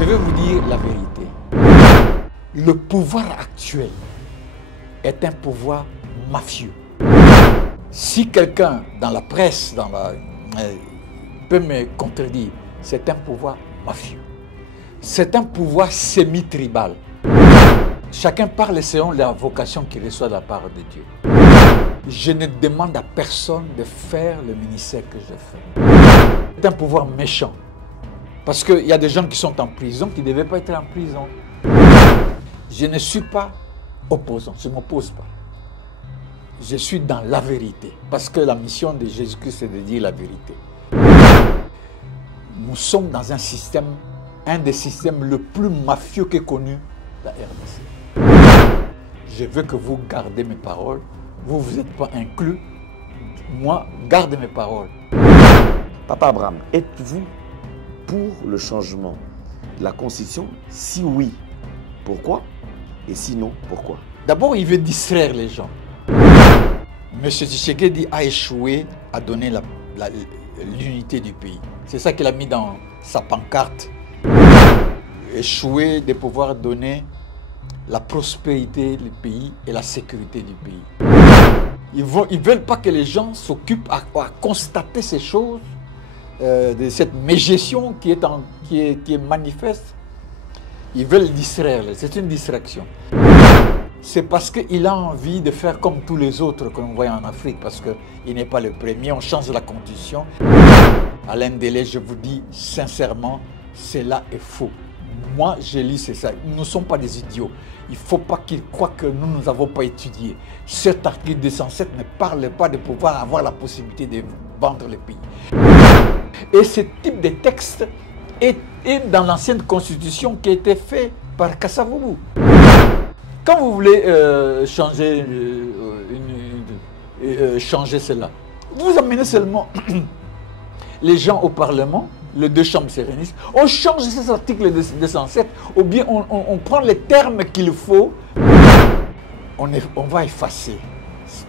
Je vais vous dire la vérité. Le pouvoir actuel est un pouvoir mafieux. Si quelqu'un dans la presse peut me contredire, c'est un pouvoir mafieux. C'est un pouvoir semi-tribal. Chacun parle selon la vocation qu'il reçoit de la part de Dieu. Je ne demande à personne de faire le ministère que je fais. C'est un pouvoir méchant. Parce qu'il y a des gens qui sont en prison qui ne devaient pas être en prison. Je ne suis pas opposant, je ne m'oppose pas. Je suis dans la vérité. Parce que la mission de Jésus-Christ, c'est de dire la vérité. Nous sommes dans un système, un des systèmes le plus mafieux qu'ait connu la RDC. Je veux que vous gardez mes paroles. Vous n'êtes pas inclus. Moi, gardez mes paroles. Papa Abraham, êtes-vous pour le changement de la Constitution? Si oui, pourquoi? Et sinon, pourquoi? D'abord, il veut distraire les gens. M. Tshisekedi a échoué à donner l'unité du pays. C'est ça qu'il a mis dans sa pancarte. Échoué de pouvoir donner la prospérité du pays et la sécurité du pays. Ils ne veulent pas que les gens s'occupent à constater ces choses, de cette mégestion qui est manifeste. Ils veulent distraire, c'est une distraction. C'est parce qu'il a envie de faire comme tous les autres que l'on voit en Afrique, parce qu'il n'est pas le premier, on change la constitution. Alain Delay, je vous dis sincèrement, cela est faux. Moi, je lis, c'est ça. Nous ne sommes pas des idiots. Il ne faut pas qu'ils croient que nous n'avons pas étudié. Cet article 207 ne parle pas de pouvoir avoir la possibilité de vendre le pays. Et ce type de texte est dans l'ancienne constitution qui a été fait par Kasavubu. Quand vous voulez changer cela, vous amenez seulement les gens au Parlement, les deux chambres se réunissent, on change cet article 207, ou bien on prend les termes qu'il faut, on va effacer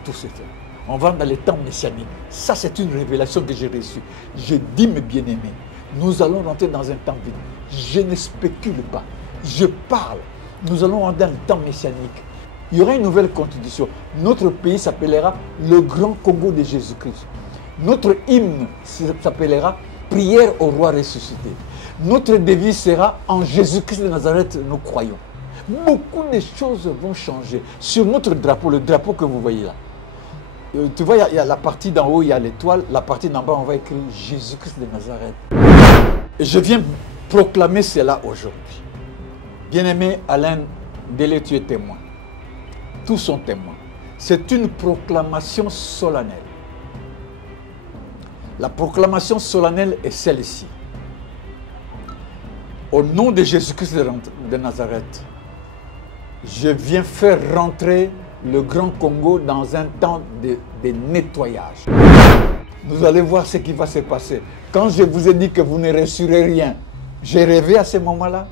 tout ce fait. On va dans les temps messianiques. Ça, c'est une révélation que j'ai reçue. Je dis, mes bien-aimés, nous allons rentrer dans un temps vide. Je ne spécule pas, je parle. Nous allons rentrer dans le temps messianique. Il y aura une nouvelle constitution. Notre pays s'appellera le Grand Congo de Jésus-Christ. Notre hymne s'appellera Prière au roi ressuscité. Notre devise sera En Jésus-Christ de Nazareth, nous croyons. Beaucoup de choses vont changer. Sur notre drapeau, le drapeau que vous voyez là, tu vois, il y a la partie d'en haut, il y a l'étoile. La partie d'en bas, on va écrire Jésus-Christ de Nazareth. Et je viens proclamer cela aujourd'hui. Bien-aimé Alain Delay, tu es témoin. Tous sont témoins. C'est une proclamation solennelle. La proclamation solennelle est celle-ci. Au nom de Jésus-Christ de Nazareth, je viens faire rentrer le Grand Congo dans un temps de nettoyage. Vous allez voir ce qui va se passer. Quand je vous ai dit que vous ne reçurez rien, j'ai rêvé à ce moment-là.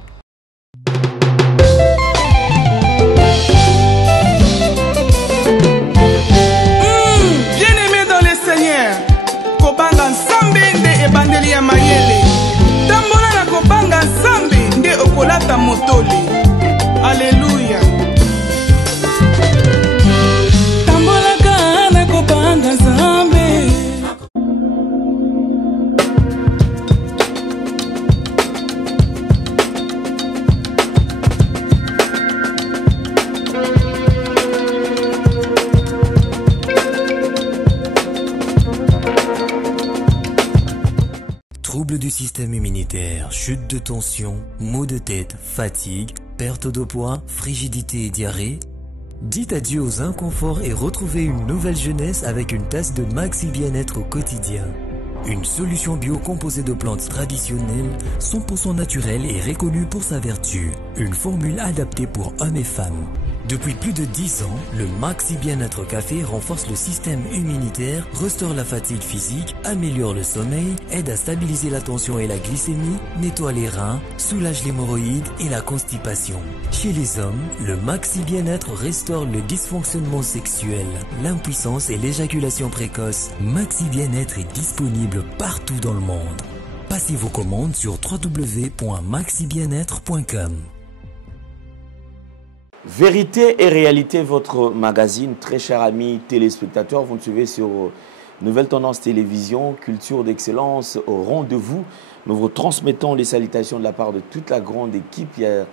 Bien-aimé dans le Seigneur, Kobanga Nsambe nde ebandeli ya mayele. Tambola na Kobanga Nsambe nde okolata motoli. Alléluia. Tambola kana Kobanga Nsambe. Troubles du système immunitaire, chute de tension, maux de tête, fatigue, perte de poids, frigidité et diarrhée. Dites adieu aux inconforts et retrouvez une nouvelle jeunesse avec une tasse de Maxi Bien-être au quotidien. Une solution bio composée de plantes traditionnelles, 100% naturelle et reconnue pour sa vertu. Une formule adaptée pour hommes et femmes. Depuis plus de 10 ans, le Maxi Bien-être Café renforce le système immunitaire, restaure la fatigue physique, améliore le sommeil, aide à stabiliser la tension et la glycémie, nettoie les reins, soulage l'hémorroïde et la constipation. Chez les hommes, le Maxi Bien-être restaure le dysfonctionnement sexuel, l'impuissance et l'éjaculation précoce. Maxi Bien-être est disponible partout dans le monde. Passez vos commandes sur www.maxibienêtre.com. Vérité et réalité, votre magazine, très chers amis téléspectateurs, vous nous suivez sur Nouvelle Tendance Télévision, culture d'excellence au rendez-vous. Nous vous transmettons les salutations de la part de toute la grande équipe. Il y a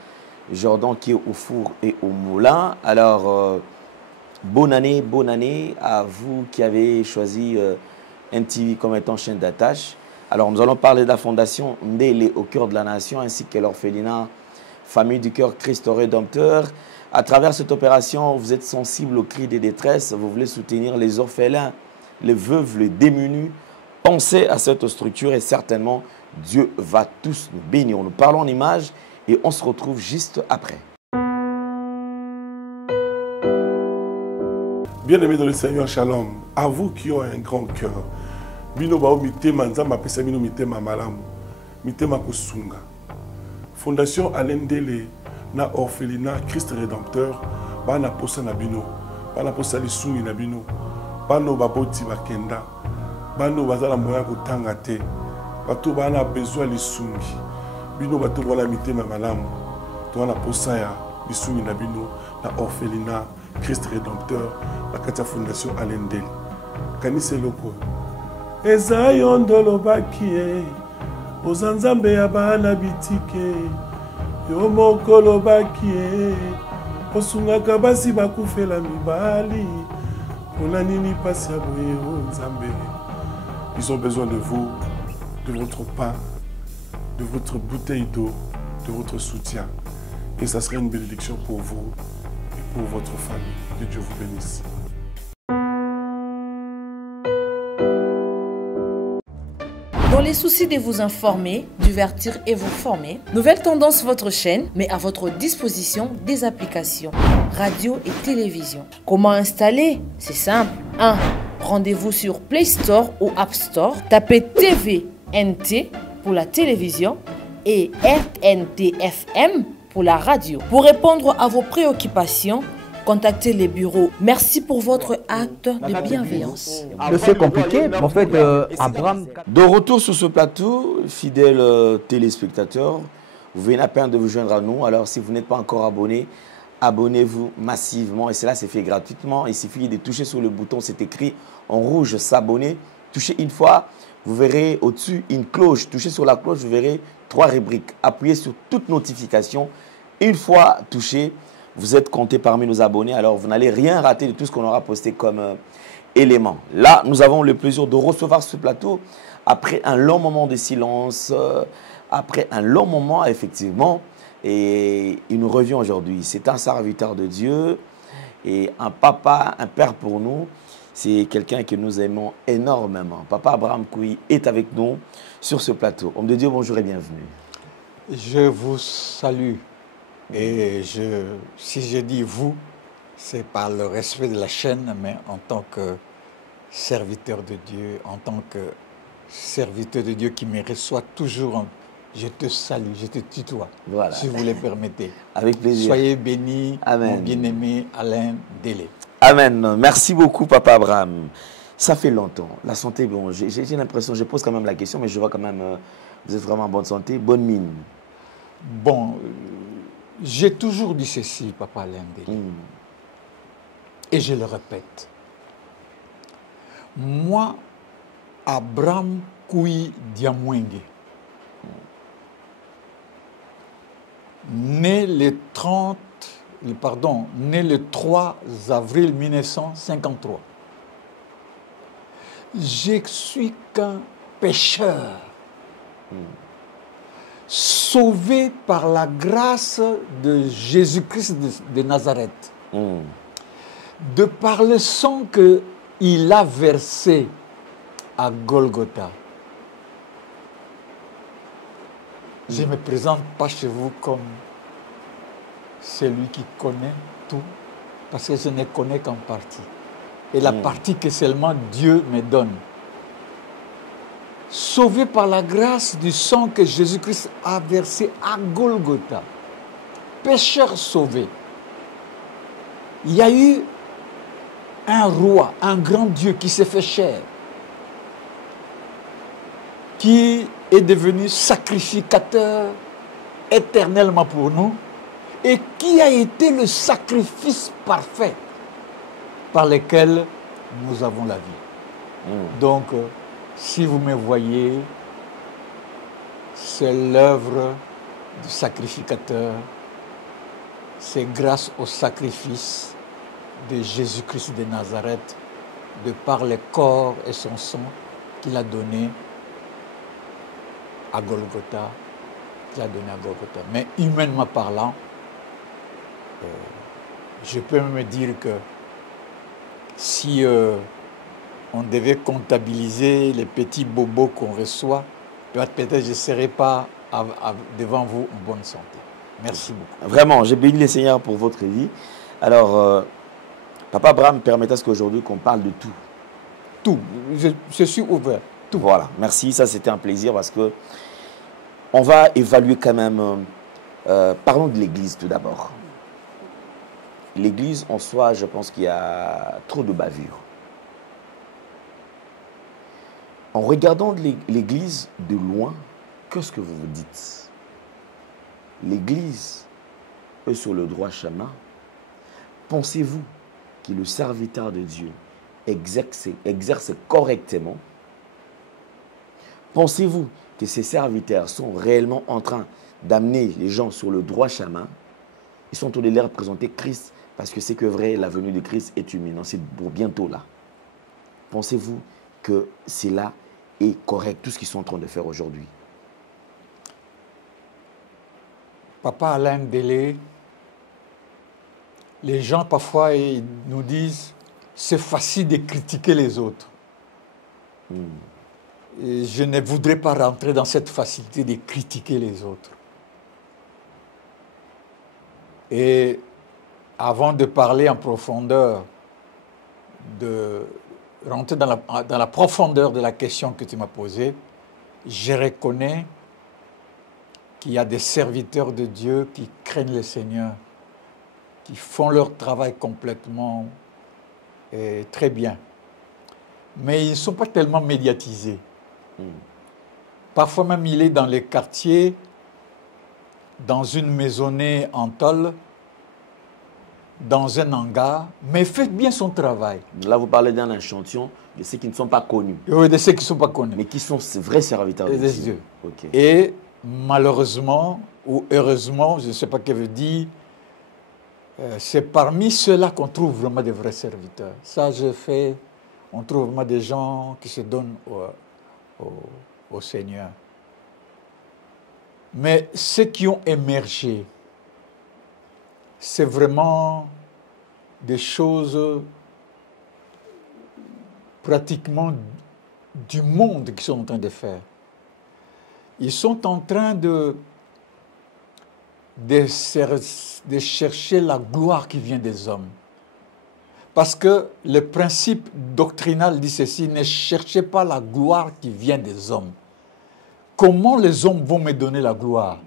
Jordan qui est au four et au moulin. Alors, bonne année à vous qui avez choisi NTV comme étant chaîne d'attache. Alors, nous allons parler de la fondation Ndélé au cœur de la nation ainsi que l'orphelinat Famille du cœur Christ Rédempteur. À travers cette opération, vous êtes sensible aux cris de détresse, vous voulez soutenir les orphelins, les veuves, les démunis. Pensez à cette structure et certainement Dieu va tous nous bénir. Nous parlons en images et on se retrouve juste après. Bien-aimés dans le Seigneur, shalom. À vous qui ont un grand cœur, bino bao mitema nzamba pesa bino mitema malamu, mitema kusunga. Fondation Alain Ndélé na orphelinat Christ Rédempteur, bana posa na bino, bana posa lisungi na bino, bano baboti bakenda, bano bazala moya kotanga te, bato bana besoin lisungi, bino bato bana mitema malamu, to bana posa ya lisungi na bino na orphelinat Christ Rédempteur, la Katia Fondation Alain Ndélé. Kanise loko. Eza yondolo bakie, ozanzambe ya bana bitike, yo mokolo bakie, osungaka basi bakufela mibali, pona nini pasi ya boye o nzambe. Ils ont besoin de vous, de votre pain, de votre bouteille d'eau, de votre soutien. Et ça serait une bénédiction pour vous et pour votre famille. Que Dieu vous bénisse. Dans les soucis de vous informer, divertir et vous former, Nouvelle Tendance, votre chaîne, met à votre disposition des applications, radio et télévision. Comment installer? C'est simple. 1. Rendez-vous sur Play Store ou App Store. Tapez TVNT pour la télévision et RNTFM pour la radio. Pour répondre à vos préoccupations, contactez les bureaux. Merci pour votre acte de bienveillance. C'est compliqué, en fait, Abraham... De retour sur ce plateau, fidèles téléspectateurs, vous venez à peine de vous joindre à nous. Alors, si vous n'êtes pas encore abonné, abonnez-vous massivement. Et cela s'est fait gratuitement. Il suffit de toucher sur le bouton, c'est écrit en rouge, s'abonner. Touchez une fois, vous verrez au-dessus une cloche. Touchez sur la cloche, vous verrez 3 rubriques. Appuyez sur toute notification. Une fois touché, vous êtes compté parmi nos abonnés, alors vous n'allez rien rater de tout ce qu'on aura posté comme élément. Là, nous avons le plaisir de recevoir ce plateau après un long moment de silence, après un long moment, effectivement, et il nous revient aujourd'hui. C'est un serviteur de Dieu et un papa, un père pour nous. C'est quelqu'un que nous aimons énormément. Papa Abraham Koui est avec nous sur ce plateau. Homme de Dieu, bonjour et bienvenue. Je vous salue. Et si je dis vous, c'est par le respect de la chaîne, mais en tant que serviteur de Dieu, en tant que serviteur de Dieu qui me reçoit toujours, je te salue, je te tutoie, voilà. Si vous le permettez. Avec plaisir. Soyez bénis, mon bien-aimé Alain Ndélé. Amen. Merci beaucoup, Papa Abraham. Ça fait longtemps. La santé, bon, j'ai l'impression, je pose quand même la question, mais je vois quand même, vous êtes vraiment en bonne santé, bonne mine. Bon... J'ai toujours dit ceci, Papa Alain Ndélé, et je le répète. Moi, Abraham Koui Diamwenge, né le 3 avril 1953, je suis qu'un pécheur. Sauvé par la grâce de Jésus-Christ de Nazareth, de par le sang qu'il a versé à Golgotha. Je ne me présente pas chez vous comme celui qui connaît tout, parce que je ne connais qu'en partie. Et la partie que seulement Dieu me donne. Sauvé par la grâce du sang que Jésus-Christ a versé à Golgotha. Pécheur sauvé. Il y a eu un roi, un grand Dieu qui s'est fait chair, qui est devenu sacrificateur éternellement pour nous et qui a été le sacrifice parfait par lequel nous avons la vie. Donc, si vous me voyez, c'est l'œuvre du sacrificateur. C'est grâce au sacrifice de Jésus-Christ de Nazareth, de par le corps et son sang qu'il a donné à Golgotha. Mais humainement parlant, je peux me dire que si on devait comptabiliser les petits bobos qu'on reçoit, peut-être je ne serais pas devant vous en bonne santé. Merci beaucoup. Vraiment, j'ai béni le Seigneur pour votre vie. Alors, Papa Abraham, permettez à ce qu'aujourd'hui qu'on parle de tout. Tout. Je suis ouvert. Tout. Voilà, merci. Ça, c'était un plaisir parce que on va évaluer quand même. Parlons de l'Église tout d'abord. L'Église en soi, je pense qu'il y a trop de bavures. En regardant l'Église de loin, qu'est-ce que vous vous dites? L'Église est sur le droit chemin. Pensez-vous que le serviteur de Dieu exerce correctement? Pensez-vous que ces serviteurs sont réellement en train d'amener les gens sur le droit chemin? Ils sont de leur présenter Christ parce que c'est que vrai, la venue de Christ est imminente, c'est pour bientôt là. Pensez-vous que cela est correct, tout ce qu'ils sont en train de faire aujourd'hui? Papa Alain Délé, les gens parfois ils nous disent c'est facile de critiquer les autres. Et je ne voudrais pas rentrer dans cette facilité de critiquer les autres. Et avant de parler en profondeur, de rentrer dans la profondeur de la question que tu m'as posée, je reconnais qu'il y a des serviteurs de Dieu qui craignent le Seigneur, qui font leur travail complètement et très bien. Mais ils ne sont pas tellement médiatisés. Parfois même, il est dans les quartiers, dans une maisonnée en tôle, dans un hangar, mais il fait bien son travail. Là, vous parlez d'un échantillon de ceux qui ne sont pas connus. Oui, de ceux qui ne sont pas connus. Mais qui sont ces vrais serviteurs de Dieu. Okay. Et malheureusement, ou heureusement, je ne sais pas ce que veut dire, c'est parmi ceux-là qu'on trouve vraiment des vrais serviteurs. Ça, on trouve vraiment des gens qui se donnent au Seigneur. Mais ceux qui ont émergé, c'est vraiment des choses pratiquement du monde qu'ils sont en train de faire. Ils sont en train de chercher la gloire qui vient des hommes. Parce que le principe doctrinal dit ceci, ne cherchez pas la gloire qui vient des hommes. Comment les hommes vont me donner la gloire?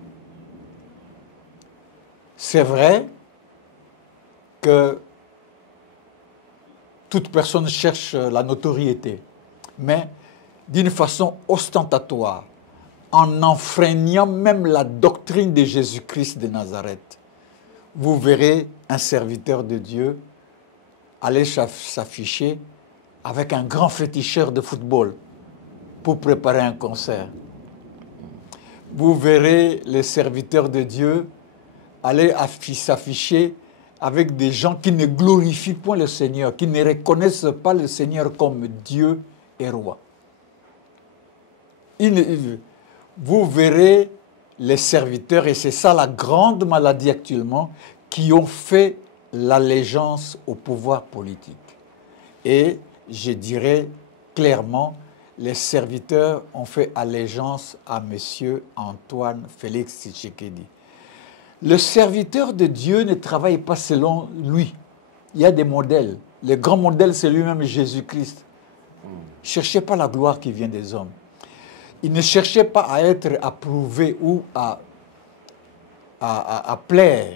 C'est vrai que toute personne cherche la notoriété, mais d'une façon ostentatoire, en enfreignant même la doctrine de Jésus-Christ de Nazareth. Vous verrez un serviteur de Dieu aller s'afficher avec un grand féticheur de football pour préparer un concert. Vous verrez les serviteurs de Dieu aller s'afficher avec des gens qui ne glorifient point le Seigneur, qui ne reconnaissent pas le Seigneur comme Dieu et roi. Vous verrez les serviteurs, et c'est ça la grande maladie actuellement, qui ont fait l'allégeance au pouvoir politique. Et je dirais clairement, les serviteurs ont fait allégeance à M. Antoine Félix Tshisekedi. Le serviteur de Dieu ne travaille pas selon lui. Il y a des modèles. Le grand modèle, c'est lui-même Jésus-Christ. Ne cherchez pas la gloire qui vient des hommes. Il ne cherchait pas à être approuvé ou à plaire.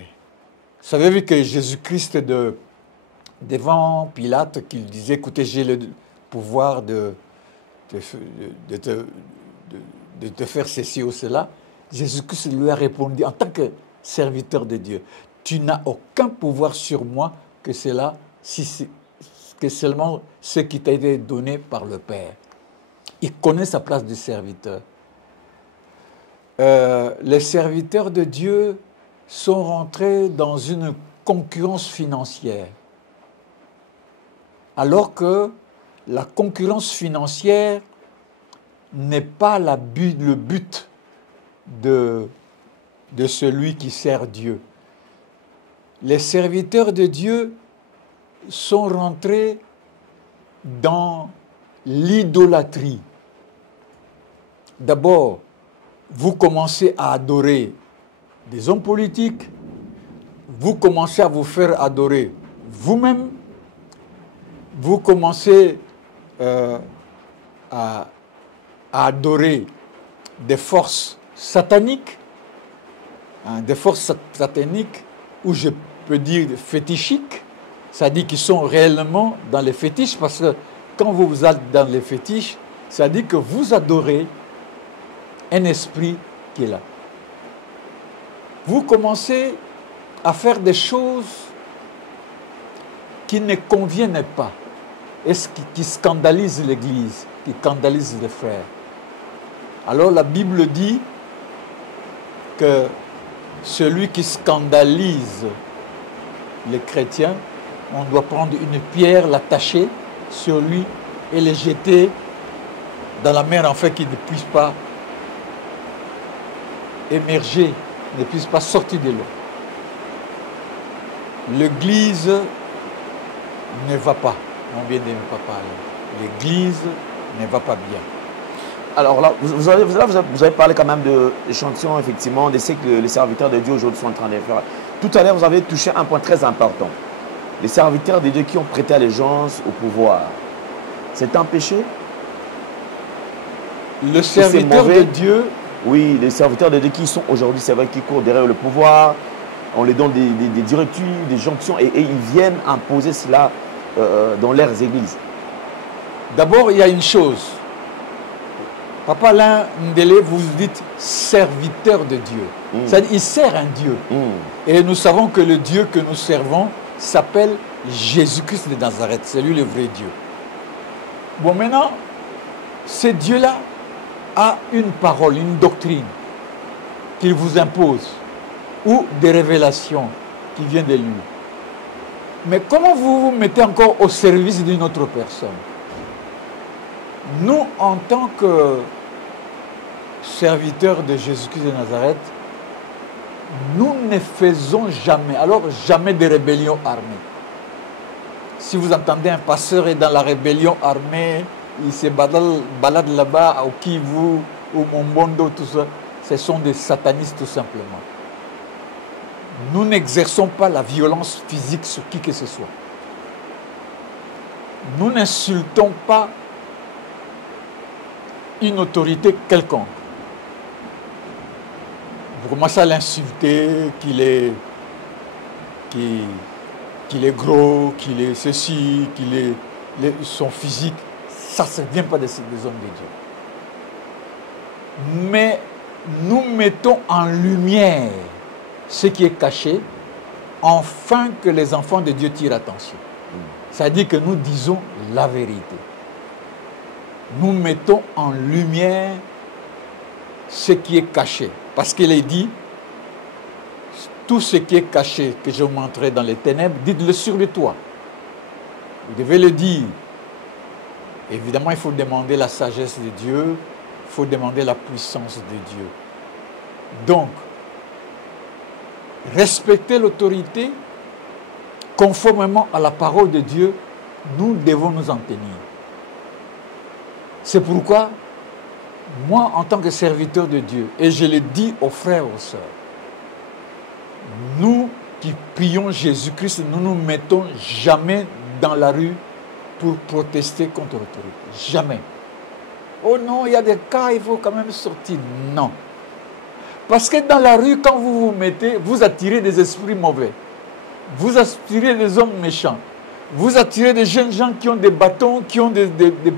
Vous savez, vu que Jésus-Christ, devant Pilate, qu'il disait, écoutez, j'ai le pouvoir de de te faire ceci ou cela, Jésus-Christ lui a répondu en tant que serviteur de Dieu, tu n'as aucun pouvoir sur moi que cela, que seulement ce qui t'a été donné par le Père. Il connaît sa place de serviteur. Les serviteurs de Dieu sont rentrés dans une concurrence financière. Alors que la concurrence financière n'est pas le but de celui qui sert Dieu. Les serviteurs de Dieu sont rentrés dans l'idolâtrie. D'abord, vous commencez à adorer des hommes politiques, vous commencez à vous faire adorer vous-même, vous commencez à adorer des forces sataniques, des forces sataniques, ou je peux dire fétichiques, c'est-à-dire qu'ils sont réellement dans les fétiches, parce que quand vous êtes dans les fétiches, c'est-à-dire que vous adorez un esprit qui est là. Vous commencez à faire des choses qui ne conviennent pas, et qui scandalisent l'Église, qui scandalisent les frères. Alors la Bible dit que celui qui scandalise les chrétiens, on doit prendre une pierre, l'attacher sur lui et le jeter dans la mer, afin qu'il ne puisse pas émerger, ne puisse pas sortir de l'eau. L'Église ne va pas, mon bien-aimé papa, l'Église ne va pas bien. Alors là, vous avez parlé quand même de l'échantillon, effectivement, de ce que les serviteurs de Dieu aujourd'hui sont en train de faire. Tout à l'heure, vous avez touché un point très important. Les serviteurs de Dieu qui ont prêté allégeance au pouvoir. C'est un péché? Le serviteur de Dieu... Oui, les serviteurs de Dieu qui sont aujourd'hui, c'est vrai, qui courent derrière le pouvoir, on les donne des directives, des jonctions, et ils viennent imposer cela dans leurs églises. D'abord, il y a une chose. Papa Alain Ndélé, vous dites serviteur de Dieu. C'est-à-dire, il sert un Dieu. Et nous savons que le Dieu que nous servons s'appelle Jésus-Christ de Nazareth. C'est lui le vrai Dieu. Bon, maintenant, ce Dieu-là a une parole, une doctrine qu'il vous impose, ou des révélations qui viennent de lui. Mais comment vous vous mettez encore au service d'une autre personne? Nous, en tant que serviteurs de Jésus-Christ de Nazareth, nous ne faisons jamais, alors jamais de rébellion armée. Si vous entendez un pasteur est dans la rébellion armée, il se balade là-bas au Kivu, au Mombondo, tout ça, ce sont des satanistes tout simplement. Nous n'exerçons pas la violence physique sur qui que ce soit. Nous n'insultons pas une autorité quelconque. Vous commencez à l'insulter, qu'il est gros, qu'il est ceci, qu'il est son physique. Ça ne vient pas des hommes de Dieu. Mais nous mettons en lumière ce qui est caché, afin que les enfants de Dieu tirent attention. C'est-à-dire que nous disons la vérité. Nous mettons en lumière ce qui est caché. Parce qu'il est dit, tout ce qui est caché que je vous montrerai dans les ténèbres, dites-le sur le toit. Vous devez le dire. Évidemment, il faut demander la sagesse de Dieu, il faut demander la puissance de Dieu. Donc, respecter l'autorité, conformément à la parole de Dieu, nous devons nous en tenir. C'est pourquoi, moi, en tant que serviteur de Dieu, et je le dis aux frères et aux sœurs, nous qui prions Jésus-Christ, nous ne nous mettons jamais dans la rue pour protester contre l'autorité. Jamais. Oh non, il y a des cas, il faut quand même sortir. Non. Parce que dans la rue, quand vous vous mettez, vous attirez des esprits mauvais. Vous attirez des hommes méchants. Vous attirez des jeunes gens qui ont des bâtons, qui ont des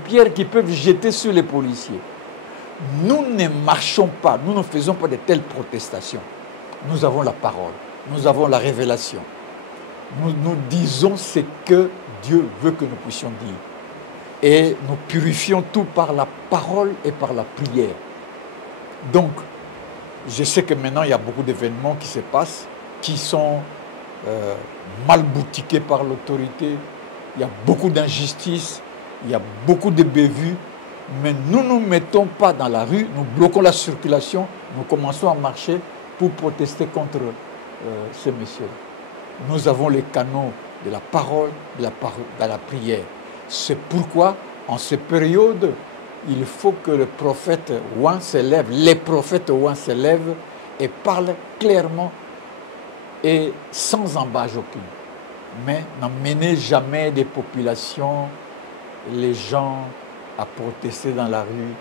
pierres qu'ils peuvent jeter sur les policiers. nous ne marchons pas, nous ne faisons pas de telles protestations. Nous avons la parole, nous avons la révélation. Nous disons ce que Dieu veut que nous puissions dire. Et nous purifions tout par la parole et par la prière. Donc, je sais que maintenant, il y a beaucoup d'événements qui se passent, qui sont mal boutiqués par l'autorité. Il y a beaucoup d'injustices, il y a beaucoup de bévues. Mais nous ne nous mettons pas dans la rue, nous bloquons la circulation, nous commençons à marcher pour protester contre ces messieurs. Nous avons les canaux de la parole, de la prière. C'est pourquoi, en ces périodes, il faut que le prophète Ouan s'élève, les prophètes Ouan s'élèvent et parlent clairement et sans embâche aucune. Mais n'emmenez jamais des populations, les gens à protester dans la rue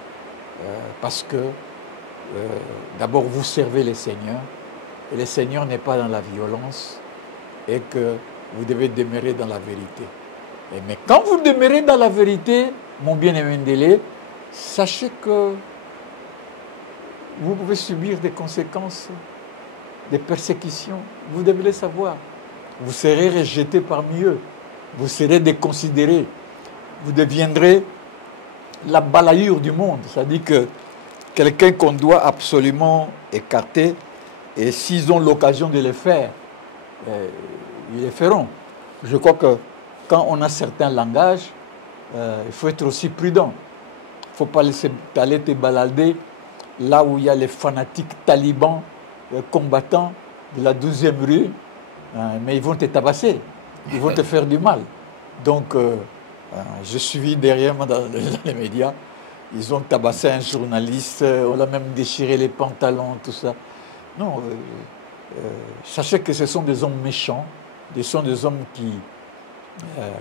parce que d'abord vous servez les seigneurs et le Seigneur n'est pas dans la violence et que vous devez demeurer dans la vérité. Mais quand vous demeurez dans la vérité, mon bien-aimé Ndélé, sachez que vous pouvez subir des conséquences, des persécutions. Vous devez le savoir. Vous serez rejeté parmi eux. Vous serez déconsidéré. Vous deviendrez la balayure du monde. C'est-à-dire que quelqu'un qu'on doit absolument écarter, et s'ils ont l'occasion de le faire, ils le feront. Je crois que quand on a certains langages, il faut être aussi prudent. Il ne faut pas laisser aller te balader là où il y a les fanatiques talibans, combattants de la 12e rue, mais ils vont te tabasser, ils vont te faire du mal. Donc, je suis derrière moi dans les médias, ils ont tabassé un journaliste, on a même déchiré les pantalons, tout ça. Non, sachez que ce sont des hommes méchants, ce sont des hommes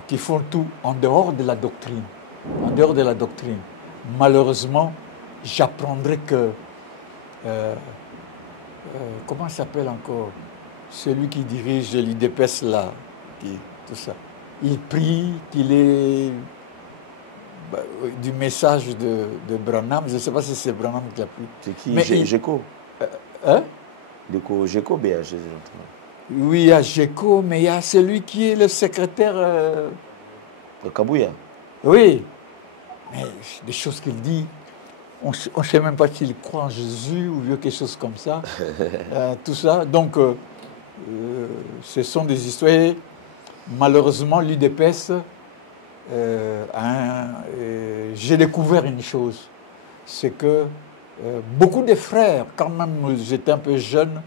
qui font tout en dehors de la doctrine. En dehors de la doctrine. Malheureusement, j'apprendrai que... comment s'appelle encore celui qui dirige l'IDPS là, tout ça. Il prie qu'il ait du message de Branham. Je ne sais pas si c'est Branham qui l'a pris. C'est qui? Géco. Hein? Géco, BH. Oui, il y a Géco, mais il y a celui qui est le secrétaire... Le Kabouya. Oui. Mais des choses qu'il dit, on ne sait même pas s'il croit en Jésus ou quelque chose comme ça. Tout ça. Donc, ce sont des histoires. Et, malheureusement, l'UDPS, j'ai découvert une chose. C'est que beaucoup de frères, quand même j'étais un peu jeune,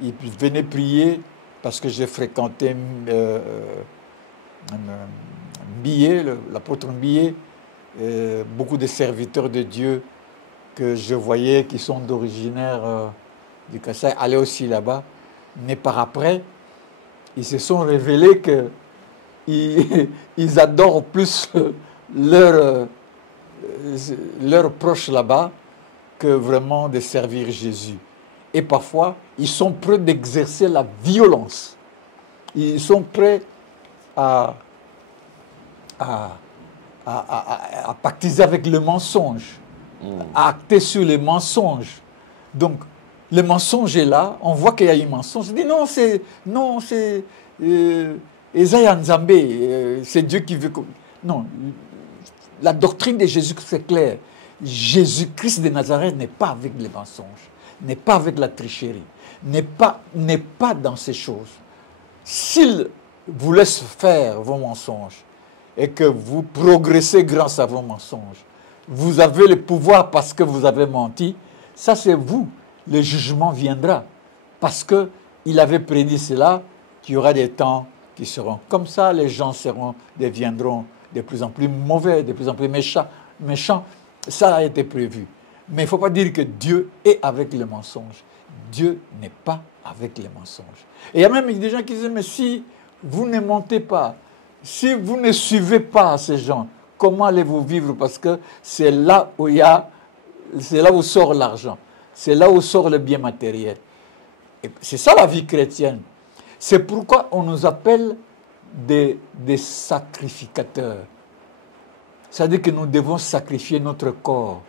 ils venaient prier parce que j'ai fréquenté Billet, l'apôtre Billet, beaucoup de serviteurs de Dieu que je voyais qui sont d'originaire du Kassai allaient aussi là-bas. Mais par après, ils se sont révélés qu'ils adorent plus leurs proches là-bas que vraiment de servir Jésus. Et parfois, ils sont prêts d'exercer la violence. Ils sont prêts à pactiser avec le mensonge, à acter sur les mensonges. Donc, le mensonge est là, on voit qu'il y a un mensonge. On dit non, c'est Esaïa Nzambé, c'est Dieu qui veut... Non, la doctrine de Jésus-Christ est claire. Jésus-Christ de Nazareth n'est pas avec les mensonges, n'est pas avec la tricherie, n'est pas dans ces choses. S'il vous laisse faire vos mensonges et que vous progressez grâce à vos mensonges, vous avez le pouvoir parce que vous avez menti, ça c'est vous. Le jugement viendra parce qu'il avait prédit cela, qu'il y aura des temps qui seront comme ça, les gens deviendront de plus en plus mauvais, de plus en plus méchants. Ça a été prévu. Mais il ne faut pas dire que Dieu est avec les mensonges. Dieu n'est pas avec les mensonges. Et il y a même des gens qui disent, mais si vous ne montez pas, si vous ne suivez pas ces gens, comment allez-vous vivre? Parce que c'est là où c'est là où sort l'argent. C'est là où sort le bien matériel. C'est ça la vie chrétienne. C'est pourquoi on nous appelle des sacrificateurs. C'est-à-dire que nous devons sacrifier notre corps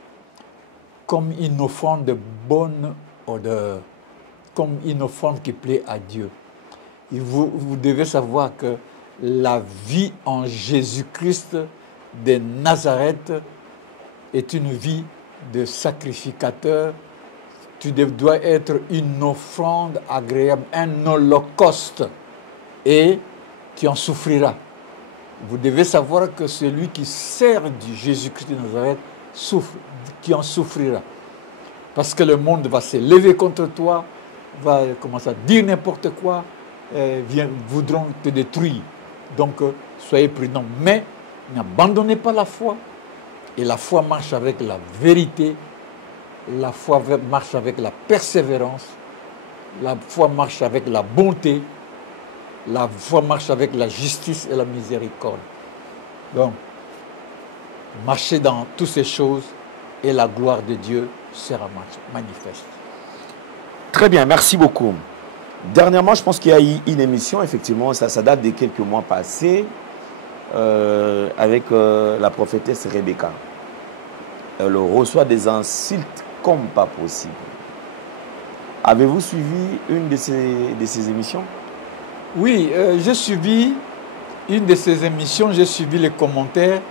comme une offrande de bonne odeur, comme une offrande qui plaît à Dieu. Et vous devez savoir que la vie en Jésus-Christ de Nazareth est une vie de sacrificateur. Tu dois être une offrande agréable, un holocauste, et tu en souffriras. Vous devez savoir que celui qui sert du Jésus-Christ de Nazareth souffre, qui en souffrira. Parce que le monde va se lever contre toi, va commencer à dire n'importe quoi, voudront te détruire. Donc, soyez prudents. Mais n'abandonnez pas la foi. Et la foi marche avec la vérité. La foi marche avec la persévérance. La foi marche avec la bonté. La foi marche avec la justice et la miséricorde. Donc, marchez dans toutes ces choses et la gloire de Dieu sera manifeste. Très bien, merci beaucoup. Dernièrement, je pense qu'il y a eu une émission, effectivement, ça date de quelques mois passés, avec la prophétesse Rebecca. Elle reçoit des insultes comme pas possible. Avez-vous suivi une de ces émissions? Oui, j'ai suivi une de ces émissions, j'ai suivi les commentaires.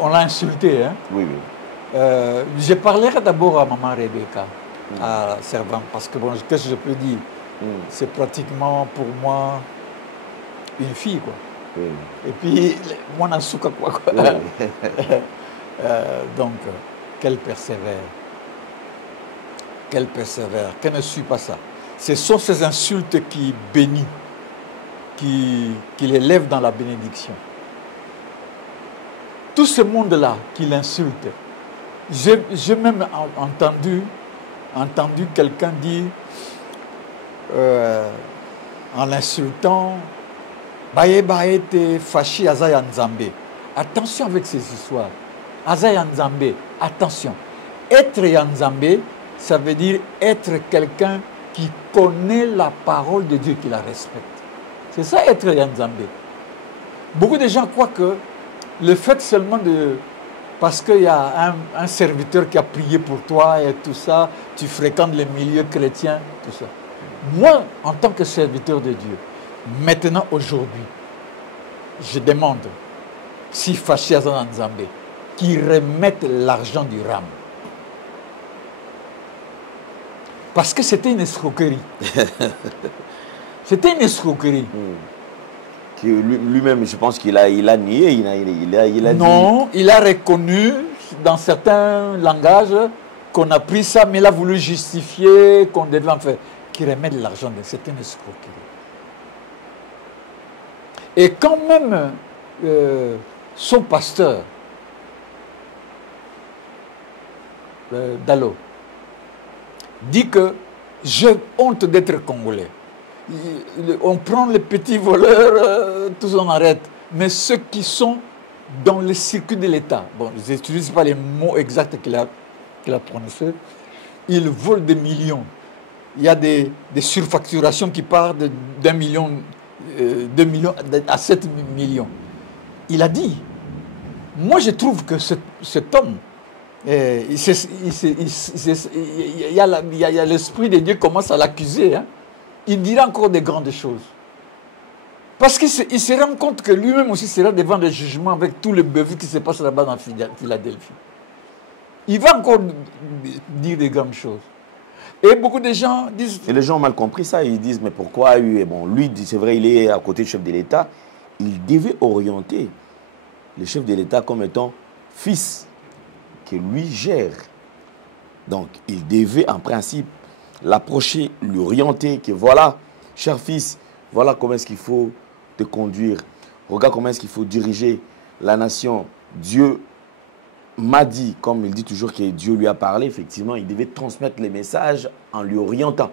On l'a insulté. Hein? Oui, oui. Je parlerai d'abord à maman Rebecca, à la servante, parce que bon, qu'est-ce que je peux dire? C'est pratiquement pour moi une fille, quoi. Oui. Et puis, moi, n'en souka quoi. Oui. Donc, qu'elle persévère. Qu'elle persévère, qu'elle ne suit pas ça. Ce sont ces insultes qui bénissent, qui l'élèvent dans la bénédiction. Tout ce monde-là qui l'insulte, j'ai même entendu quelqu'un dire, en l'insultant, Baye Baye te fachi Azaya Nzambe. Attention avec ces histoires. Azaya Nzambe, attention. Être Yanzambe, ça veut dire être quelqu'un qui connaît la parole de Dieu, qui la respecte. C'est ça être Yanzambe. Beaucoup de gens croient que le fait seulement de... Parce qu'il y a un serviteur qui a prié pour toi et tout ça, tu fréquentes les milieux chrétiens, tout ça. Moi, en tant que serviteur de Dieu, maintenant, aujourd'hui, je demande, si Fachi Azana Nzambe, qu'ils remettent l'argent du RAM. Parce que c'était une escroquerie. C'était une escroquerie. Lui-même, je pense qu'il a nié, il a non, dit... il a reconnu dans certains langages qu'on a pris ça, mais il a voulu justifier qu'on devait en faire. Qu'il remette l'argent, c'était une escroquerie. Et quand même, son pasteur, Dalo, dit que j'ai honte d'être congolais. On prend les petits voleurs, tous on arrête. Mais ceux qui sont dans le circuit de l'État, bon, je n'utilise pas les mots exacts qu'il a prononcés, ils volent des millions. Il y a des surfacturations qui partent d'1 million, 2 millions à 7 millions. Il a dit, moi je trouve que cet homme, il y a l'esprit de Dieu qui commence à l'accuser. Hein. Il dira encore de grandes choses. Parce qu'il se rend compte que lui-même aussi sera devant des jugements avec tout le beuveau qui se passe là-bas dans Philadelphie. Il va encore dire des grandes choses. Et beaucoup de gens disent... Et les gens ont mal compris ça. Ils disent, mais pourquoi bon, lui, c'est vrai, il est à côté du chef de l'État. Il devait orienter le chef de l'État comme étant fils que lui gère. Donc, il devait en principe l'approcher, l'orienter, que voilà, cher fils, voilà comment est-ce qu'il faut te conduire. Regarde comment est-ce qu'il faut diriger la nation. Dieu m'a dit, comme il dit toujours que Dieu lui a parlé, effectivement, il devait transmettre les messages en lui orientant.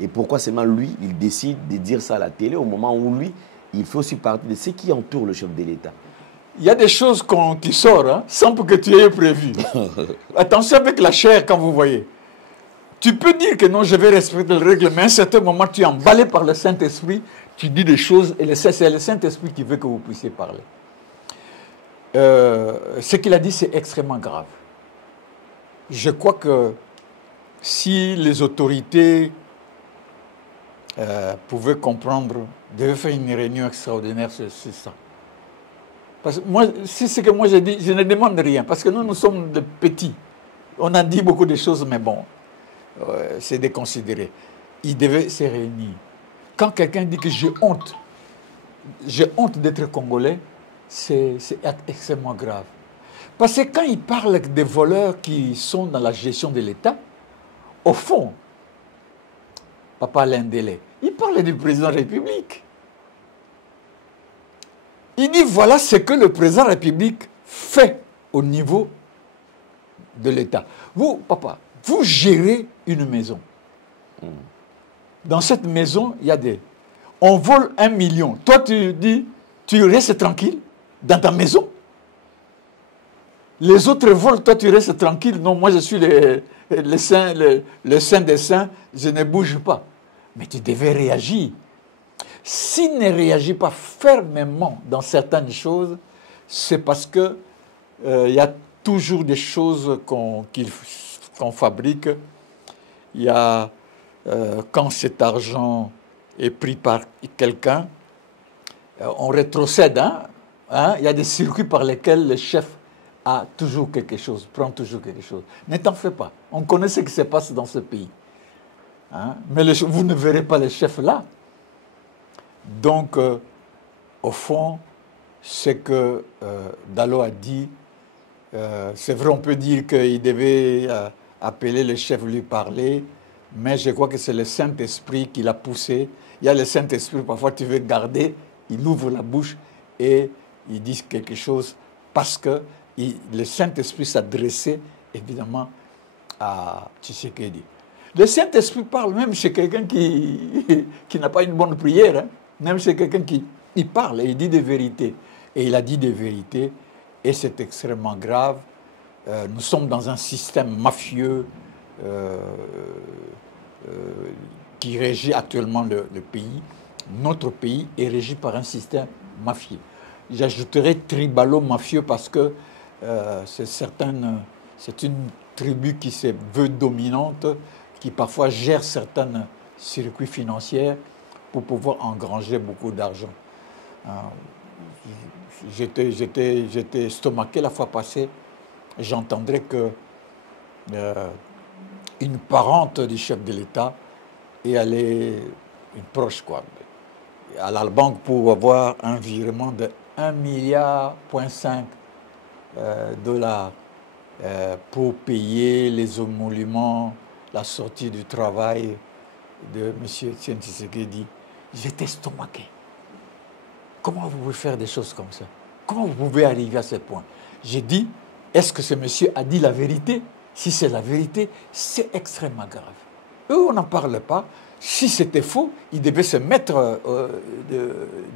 Et pourquoi seulement lui, il décide de dire ça à la télé au moment où lui, il fait aussi partie de ceux qui entourent le chef de l'État. Il y a des choses qui sortent, hein, sans que tu aies prévu. Attention avec la chair quand vous voyez. Tu peux dire que non, je vais respecter les règles, mais à un certain moment, tu es emballé par le Saint-Esprit, tu dis des choses, et c'est le Saint-Esprit qui veut que vous puissiez parler. Ce qu'il a dit, c'est extrêmement grave. je crois que si les autorités pouvaient comprendre, devaient faire une réunion extraordinaire, c'est ça. Parce que moi, si c'est que moi j'ai dit, je ne demande rien, parce que nous sommes des petits. On a dit beaucoup de choses, mais bon, c'est déconsidéré. Ils devaient se réunir. Quand quelqu'un dit que j'ai honte d'être Congolais, c'est extrêmement grave. Parce que quand il parle des voleurs qui sont dans la gestion de l'État, au fond, Papa Lindele, il parle du président de la République. Il dit voilà ce que le président de la République fait au niveau de l'État. Vous, papa, vous gérez une maison. Dans cette maison, il y a des... On vole 1 million. Toi, tu dis, tu restes tranquille dans ta maison. Les autres volent, toi, tu restes tranquille. Non, moi, je suis le saint des saints, je ne bouge pas. Mais tu devais réagir. S'il ne réagit pas fermement dans certaines choses, c'est parce que il y a toujours des choses qu'on fabrique. Il y a, quand cet argent est pris par quelqu'un, on rétrocède. Il y a des circuits par lesquels le chef a toujours quelque chose, prend toujours quelque chose. Ne t'en fais pas. On connaît ce qui se passe dans ce pays. Mais vous ne verrez pas le chef là. Donc, au fond, ce que Dallot a dit, c'est vrai, on peut dire qu'il devait appeler le chef, lui parler, mais je crois que c'est le Saint-Esprit qui l'a poussé. Il y a le Saint-Esprit, parfois tu veux garder, il ouvre la bouche et il dit quelque chose parce que le Saint-Esprit s'adressait évidemment à Tshisekedi. Le Saint-Esprit parle même chez quelqu'un qui n'a pas une bonne prière, même chez quelqu'un qui parle et il dit des vérités. Et il a dit des vérités et c'est extrêmement grave. Nous sommes dans un système mafieux qui régit actuellement le pays. Notre pays est régi par un système mafieux. J'ajouterai tribalo-mafieux parce que c'est une tribu qui se veut dominante, qui parfois gère certains circuits financiers pour pouvoir engranger beaucoup d'argent. J'étais estomaqué la fois passée. J'entendrais que une parente du chef de l'État est allée, une proche quoi, à la banque pour avoir un virement de 1,5 milliard dollars pour payer les émoluments, la sortie du travail de M. Etienne Tshisekedi. J'étais estomaqué. Comment vous pouvez faire des choses comme ça? Comment vous pouvez arriver à ce point? J'ai dit, est-ce que ce monsieur a dit la vérité? Si c'est la vérité, c'est extrêmement grave. Eux, on n'en parle pas. Si c'était faux, il devait se mettre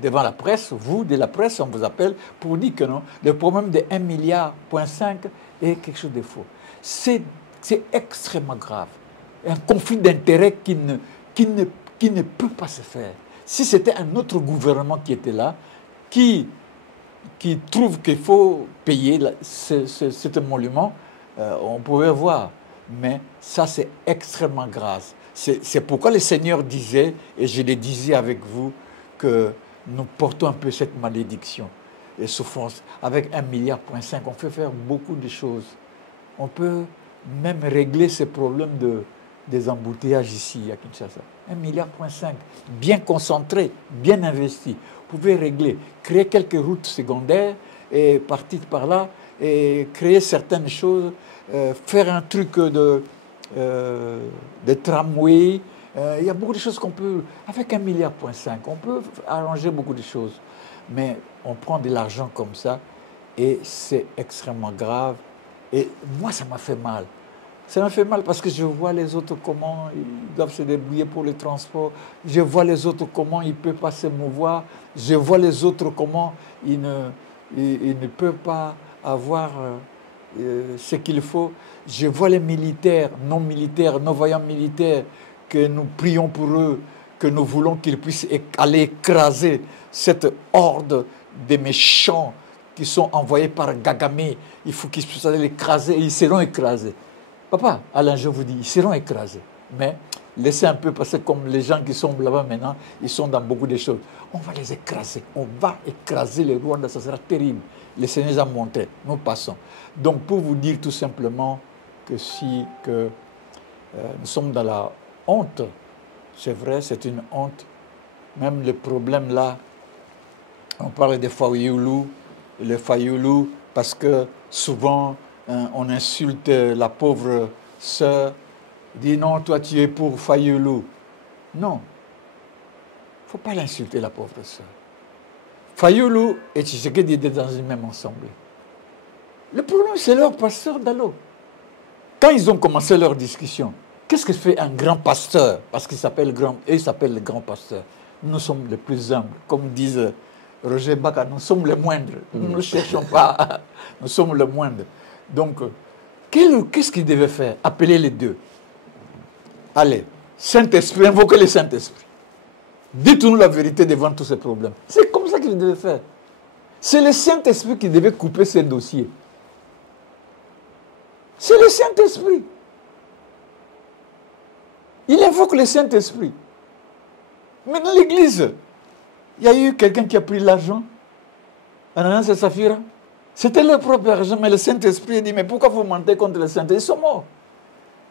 devant la presse, vous, de la presse, on vous appelle, pour dire que non, le problème de 1,5 milliard est quelque chose de faux. C'est extrêmement grave. Un conflit d'intérêts qui ne peut pas se faire. Si c'était un autre gouvernement qui était là, qui trouve qu'il faut payer cet émolument, on pouvait voir. Mais ça, c'est extrêmement grave. C'est pourquoi le Seigneur disait, et je le disais avec vous, que nous portons un peu cette malédiction et souffrance. Avec 1,5 milliard, on peut faire beaucoup de choses. On peut même régler ces problèmes des embouteillages ici à Kinshasa. 1,5 milliard, bien concentré, bien investi. Vous pouvez régler, créer quelques routes secondaires et partir par là et créer certaines choses, faire un truc de tramway. Il y a beaucoup de choses qu'on peut... Avec 1,5 milliard, on peut arranger beaucoup de choses. Mais on prend de l'argent comme ça et c'est extrêmement grave. Et moi, ça m'a fait mal. Ça m'a fait mal parce que je vois les autres comment ils doivent se débrouiller pour le transport. Je vois les autres comment ils ne peuvent pas se mouvoir. Je vois les autres comment ils ne peuvent pas avoir ce qu'il faut. Je vois les militaires, nos voyants militaires, que nous prions pour eux, que nous voulons qu'ils puissent aller écraser cette horde de méchants qui sont envoyés par Gagamé. Il faut qu'ils puissent aller l'écraser et ils seront écrasés. Papa, Alain, je vous dis, ils seront écrasés. Mais laissez un peu, parce que comme les gens qui sont là-bas maintenant, ils sont dans beaucoup de choses. On va les écraser. On va écraser les Rwandais, ça sera terrible. Le Seigneur a monté. Nous passons. Donc, pour vous dire tout simplement que nous sommes dans la honte, c'est vrai, c'est une honte. Même le problème là, on parle des Fayoulou, les Fayoulou, parce que souvent, on insulte la pauvre sœur, dit non, toi tu es pour Fayoulou. Non, il ne faut pas l'insulter, la pauvre sœur. Fayoulou et Tshisekedi étaient dans une même assemblée. Le problème, c'est leur pasteur d'Allo. Quand ils ont commencé leur discussion, qu'est-ce que fait un grand pasteur? Parce qu'il s'appelle grand, et il s'appelle le grand pasteur. Nous sommes les plus humbles, comme disent Roger Baka, nous sommes les moindres. Nous ne cherchons pas, nous sommes les moindres. Donc, qu'est-ce qu'il devait faire? Appeler les deux. Allez, Saint-Esprit, invoquez le Saint-Esprit. Dites-nous la vérité devant tous ces problèmes. C'est comme ça qu'il devait faire. C'est le Saint-Esprit qui devait couper ces dossiers. C'est le Saint-Esprit. Il invoque le Saint-Esprit. Mais dans l'église, il y a eu quelqu'un qui a pris l'argent. Ananas et Saphira. C'était leur propre argent, mais le Saint-Esprit a dit, mais pourquoi vous mentez contre le Saint-Esprit? Ils sont morts.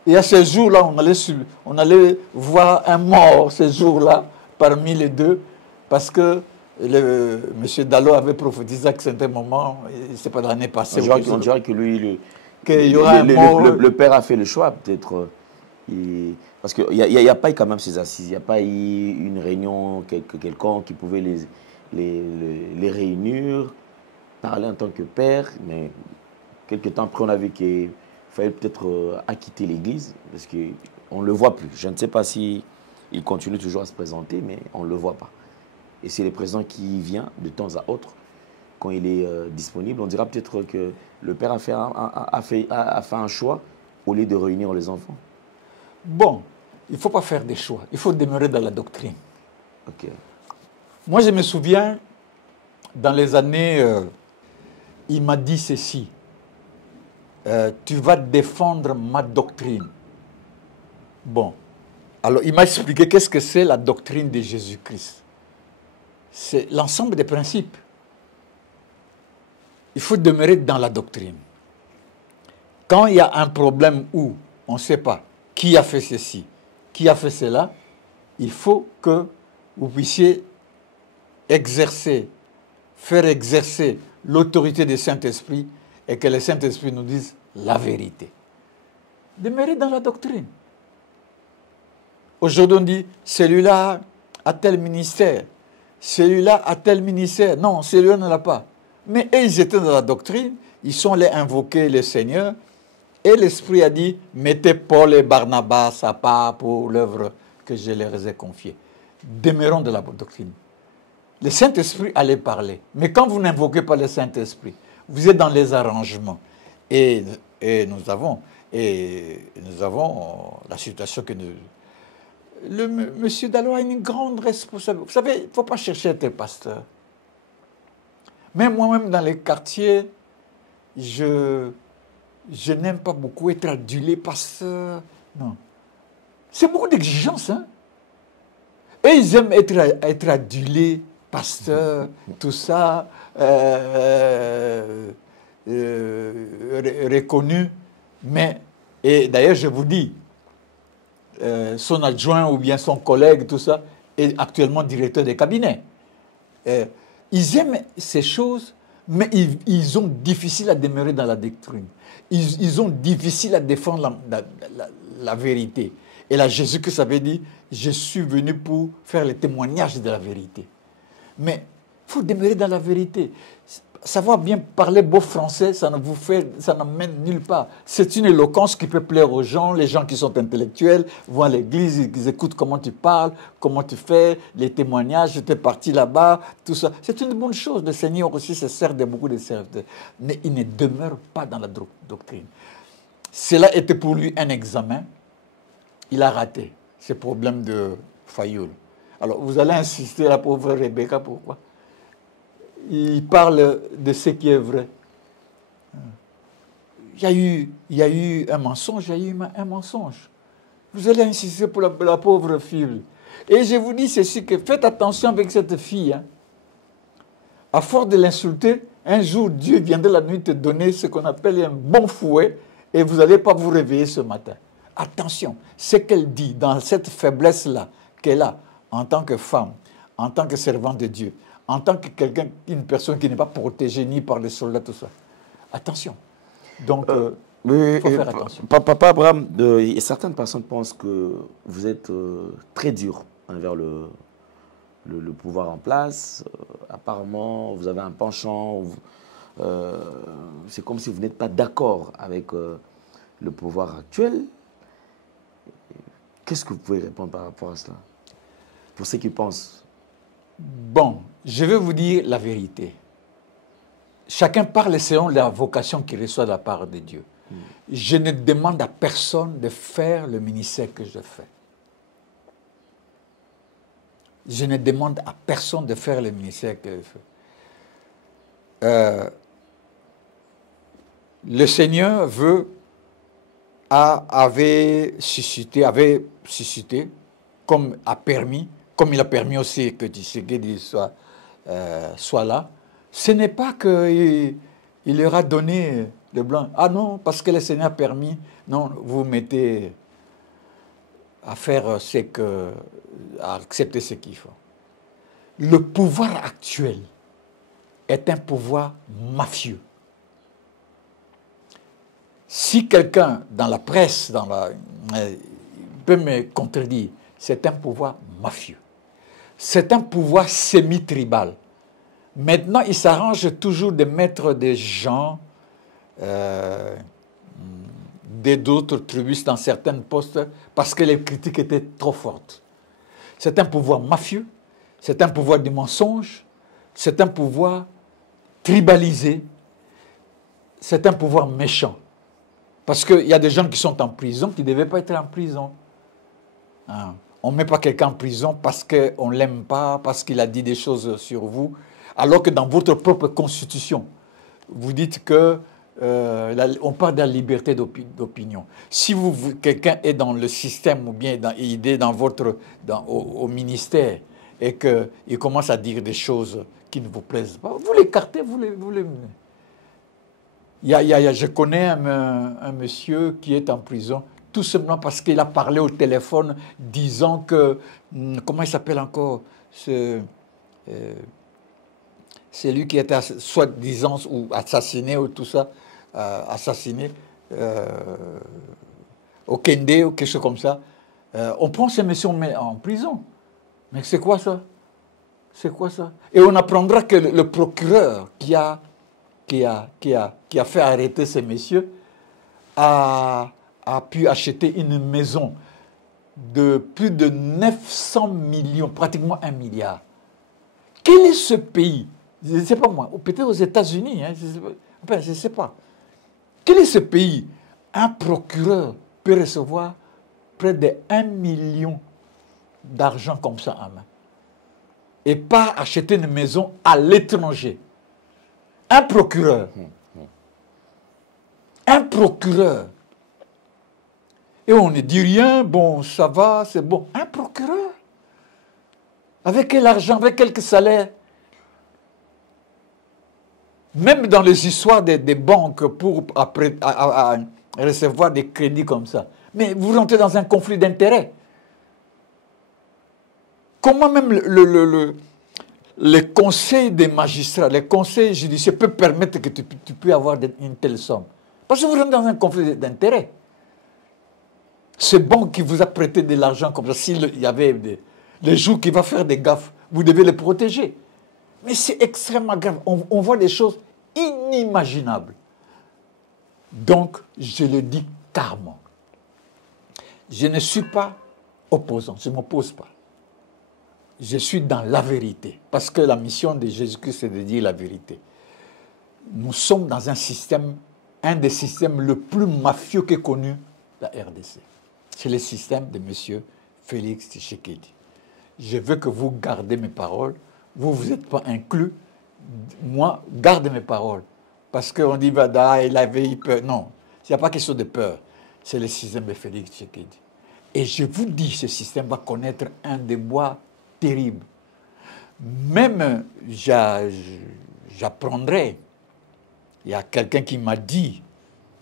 Et à ces jours-là, on allait voir un mort ces jours-là, parmi les deux, parce que M. Dallo avait prophétisé à un certain moment, c'est pas l'année passée. On dirait que lui, le père a fait le choix, peut-être. Parce qu'il n'y a pas eu quand même ces assises, il n'y a pas eu une réunion quelconque qui pouvait les réunir, parler en tant que père, mais quelques temps après, on a vu qu'il fallait peut-être acquitter l'Église, parce qu'on ne le voit plus. Je ne sais pas s'il continue toujours à se présenter, mais on ne le voit pas. Et c'est le président qui vient de temps à autre, quand il est disponible. On dira peut-être que le père a fait un choix au lieu de réunir les enfants. Bon, il ne faut pas faire des choix. Il faut demeurer dans la doctrine. Ok. Moi, je me souviens, dans les années, il m'a dit ceci. Tu vas défendre ma doctrine. Bon. Alors, il m'a expliqué qu'est-ce que c'est la doctrine de Jésus-Christ. C'est l'ensemble des principes. Il faut demeurer dans la doctrine. Quand il y a un problème où on ne sait pas qui a fait ceci, qui a fait cela, il faut que vous puissiez faire exercer l'autorité du Saint-Esprit et que le Saint-Esprit nous dise la vérité. Demeurer dans la doctrine. Aujourd'hui, on dit, celui-là a tel ministère, celui-là a tel ministère. Non, celui-là ne l'a pas. Mais eux, ils étaient dans la doctrine, ils sont allés invoquer le Seigneur, et l'Esprit a dit, mettez Paul et Barnabas à part pour l'œuvre que je leur ai confiée. Demeurons dans la doctrine. Le Saint-Esprit allait parler. Mais quand vous n'invoquez pas le Saint-Esprit, vous êtes dans les arrangements. Et nous avons la situation que nous... Monsieur Dallo a une grande responsabilité. Vous savez, il ne faut pas chercher à être pasteur. Mais moi-même, dans les quartiers, je n'aime pas beaucoup être adulé pasteur. Non. C'est beaucoup d'exigences. Hein? Et ils aiment être adulés, pasteur, tout ça, reconnu. Mais, et d'ailleurs, je vous dis, son adjoint ou bien son collègue, tout ça, est actuellement directeur des cabinets. Ils aiment ces choses, mais ils ont difficile à demeurer dans la doctrine. Ils ont difficile à défendre la vérité. Et là, Jésus-Christ avait dit, je suis venu pour faire le témoignage de la vérité. Mais il faut demeurer dans la vérité. Savoir bien parler beau français, ça n'emmène nulle part. C'est une éloquence qui peut plaire aux gens, les gens qui sont intellectuels, vont à l'église, ils écoutent comment tu parles, comment tu fais, les témoignages, j'étais parti là-bas, tout ça. C'est une bonne chose. Le Seigneur aussi se sert de beaucoup de serviteurs. Mais il ne demeure pas dans la doctrine. Cela était pour lui un examen. Il a raté ces problèmes de Fayoul. Alors, vous allez insister, la pauvre Rebecca, pourquoi? Il parle de ce qui est vrai. il y a eu un mensonge, il y a eu un mensonge. Vous allez insister pour la pauvre fille. Et je vous dis ceci, que faites attention avec cette fille. Hein. À force de l'insulter, un jour, Dieu viendra la nuit te donner ce qu'on appelle un bon fouet et vous n'allez pas vous réveiller ce matin. Attention, ce qu'elle dit dans cette faiblesse-là qu'elle a en tant que femme, en tant que servante de Dieu, en tant que quelqu'un, une personne qui n'est pas protégée ni par les soldats, tout ça. Attention. Donc, il faut faire attention. Papa Abraham, certaines personnes pensent que vous êtes très dur envers le pouvoir en place. Apparemment, vous avez un penchant. C'est comme si vous n'êtes pas d'accord avec le pouvoir actuel. Qu'est-ce que vous pouvez répondre par rapport à cela? Pour ceux qui pensent. Bon, je vais vous dire la vérité. Chacun parle selon la vocation qu'il reçoit de la part de Dieu. Je ne demande à personne de faire le ministère que je fais. Je ne demande à personne de faire le ministère que je fais. Le Seigneur avait suscité, comme il a permis aussi que Tshisekedi soit là. Ce n'est pas qu'il leur a donné le blanc. Ah non, parce que le Seigneur a permis. Non, vous mettez à faire à accepter ce qu'il faut. Le pouvoir actuel est un pouvoir mafieux. Si quelqu'un dans la presse peut me contredire, c'est un pouvoir mafieux. C'est un pouvoir semi-tribal. Maintenant, il s'arrange toujours de mettre des gens d'autres tribus dans certains postes parce que les critiques étaient trop fortes. C'est un pouvoir mafieux, c'est un pouvoir du mensonge, c'est un pouvoir tribalisé, c'est un pouvoir méchant. Parce qu'il y a des gens qui sont en prison qui ne devaient pas être en prison. Hein. On ne met pas quelqu'un en prison parce qu'on ne l'aime pas, parce qu'il a dit des choses sur vous, alors que dans votre propre constitution, vous dites que on parle de la liberté d'opinion. Si quelqu'un est dans le système ou bien il est au ministère et qu'il commence à dire des choses qui ne vous plaisent pas, vous l'écartez, vous les je connais un monsieur qui est en prison tout simplement parce qu'il a parlé au téléphone disant que, comment il s'appelle encore, c'est lui qui était soi-disant ou assassiné ou tout ça, assassiné au Kende ou quelque chose comme ça. On prend ces messieurs, on met en prison. Mais c'est quoi ça? C'est quoi ça? Et on apprendra que le procureur qui a fait arrêter ces messieurs a pu acheter une maison de plus de 900 millions, pratiquement 1 milliard. Quel est ce pays? Je ne sais pas moi, peut-être aux États-Unis, hein, je ne sais pas. Quel est ce pays? Un procureur peut recevoir près de 1 million d'argent comme ça en main et pas acheter une maison à l'étranger. Un procureur. Un procureur. Et on ne dit rien, bon, ça va, c'est bon. Un procureur. Avec quel argent, avec quelques salaires? Même dans les histoires des banques pour recevoir des crédits comme ça. Mais vous rentrez dans un conflit d'intérêts. Comment même les conseils des magistrats, les conseils judiciaires peuvent permettre que tu puisses avoir une telle somme? Parce que vous rentrez dans un conflit d'intérêts. Ce banque qui vous a prêté de l'argent comme ça, s'il y avait des jours qui va faire des gaffes, vous devez les protéger. Mais c'est extrêmement grave. On voit des choses inimaginables. Donc, je le dis carrément. Je ne suis pas opposant, je ne m'oppose pas. Je suis dans la vérité. Parce que la mission de Jésus-Christ, c'est de dire la vérité. Nous sommes dans un système, un des systèmes le plus mafieux qu'ait connu la RDC. C'est le système de M. Félix Tshisekedi. Je veux que vous gardez mes paroles. Vous n'êtes pas inclus. Moi, gardez mes paroles. Parce qu'on dit, il avait peur. Non. Il n'y a pas question de peur. C'est le système de Félix Tshisekedi. Et je vous dis, ce système va connaître un débois terrible. Même, j'apprendrai, il y a quelqu'un qui m'a dit,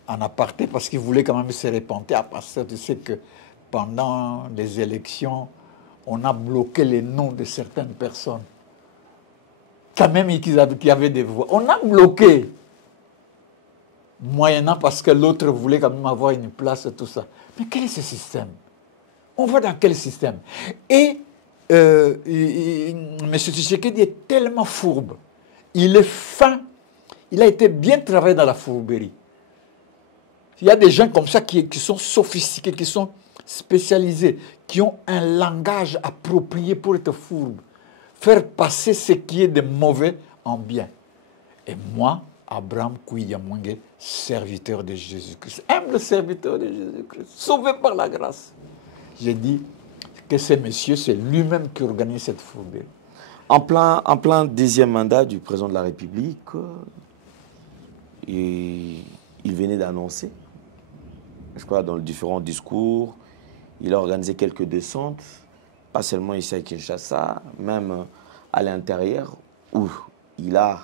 en aparté, parce qu'il voulait quand même se répenter, à partir de ce que pendant les élections, on a bloqué les noms de certaines personnes. Quand même qui avaient des voix. On a bloqué. Moyennant parce que l'autre voulait quand même avoir une place et tout ça. Mais quel est ce système? On va dans quel système? Et M. Tshisekedi est tellement fourbe. Il est fin. Il a été bien travaillé dans la fourberie. Il y a des gens comme ça qui sont sophistiqués, qui sont spécialisés, qui ont un langage approprié pour être fourbe. Faire passer ce qui est de mauvais en bien. Et moi, Abraham Kouidiamwenge, serviteur de Jésus-Christ, humble serviteur de Jésus-Christ, sauvé par la grâce. J'ai dit que ce monsieur, c'est lui-même qui organise cette fourberie. En plein deuxième mandat du président de la République, il venait d'annoncer, je crois dans les différents discours, il a organisé quelques descentes, pas seulement ici à Kinshasa, même à l'intérieur, où il a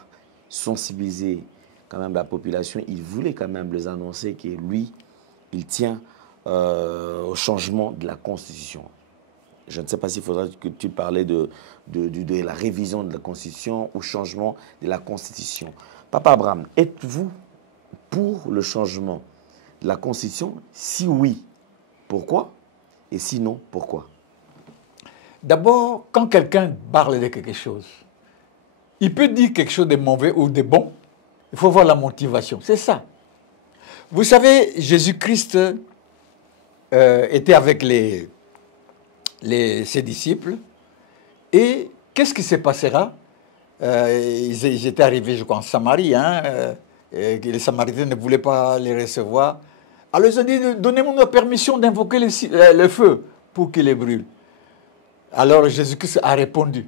sensibilisé quand même la population. Il voulait quand même les annoncer que lui, il tient au changement de la Constitution. Je ne sais pas s'il faudrait que tu parlais de la révision de la Constitution ou changement de la Constitution. Papa Abraham, êtes-vous pour le changement de la Constitution? Si oui, pourquoi? Et sinon, pourquoi? D'abord, quand quelqu'un parle de quelque chose, il peut dire quelque chose de mauvais ou de bon. Il faut voir la motivation. C'est ça. Vous savez, Jésus-Christ était avec ses disciples. Et qu'est-ce qui se passera? Ils étaient arrivés, je crois, en Samarie. Et les Samaritains ne voulaient pas les recevoir. Alors ils ont dit, donnez-moi la permission d'invoquer le feu pour qu'il les brûle. Alors Jésus-Christ a répondu